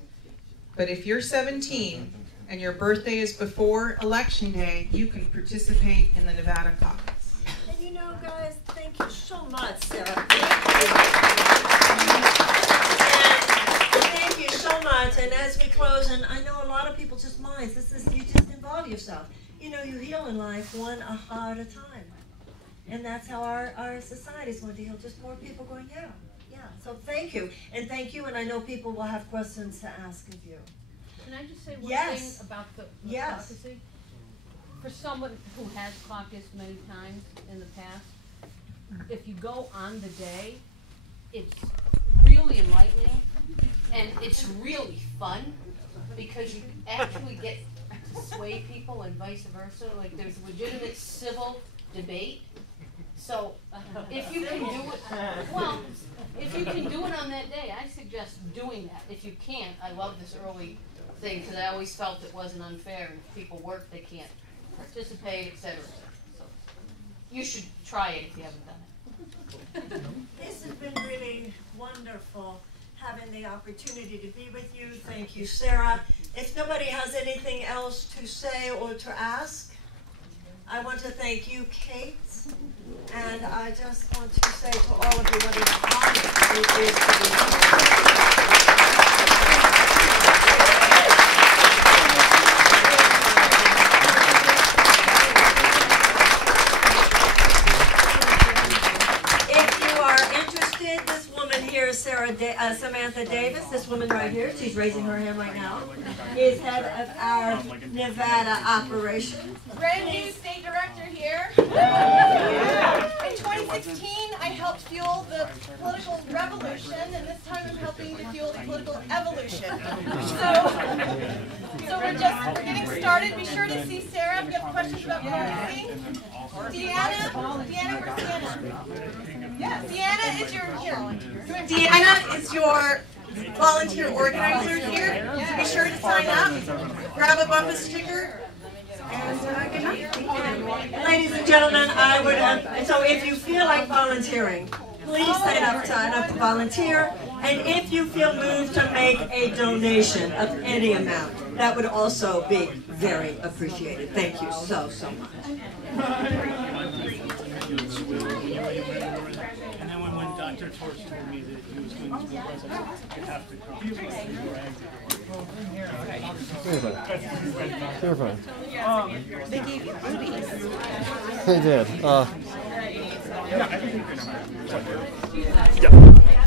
But if you're 17 and your birthday is before Election Day, you can participate in the Nevada caucus. And you know, guys, thank you so much, Sarah. Thank you so much. And as we close, and I know a lot of people just minds, this is, you just involve yourself. You know, you heal in life one aha at a time. And that's how our society is going to heal, just more people going, yeah. So thank you. And thank you, and I know people will have questions to ask of you. Can I just say one Yes. thing about the Yes. caucusing? For someone who has caucused many times in the past, if you go on the day, it's really enlightening and it's really fun because you actually get to sway people and vice versa. Like there's legitimate civil debate. So if you can do it, well, if you can do it on that day, I suggest doing that. If you can't, I love this early thing because I always felt it wasn't unfair. If people work, they can't participate, etc. So you should try it if you haven't done it. This has been really wonderful having the opportunity to be with you. Thank you, Sarah. If nobody has anything else to say or to ask, I want to thank you, Kate. And I just want to say to all of you what an honor it is to be here. Samantha Davis, this woman right here, she's raising her hand right now, is head of our Nevada operations. Brand new state director here. In 2016, I helped fuel the political revolution, and this time I'm helping to fuel the political evolution. So we're getting started. Be sure to see Sarah if you have questions about policy. Deanna, where's Deanna? Yeah, Deanna is your volunteer organizer here. So be sure to sign up, grab a bumper sticker. And good night. Ladies and gentlemen, I would, so if you feel like volunteering, please sign up to volunteer. And if you feel moved to make a donation of any amount, that would also be very appreciated. Thank you so much. And then when Dr. Torch told me that he was doing this with us, I said, you have to come. They're fine. They gave you booties. They did. Yeah.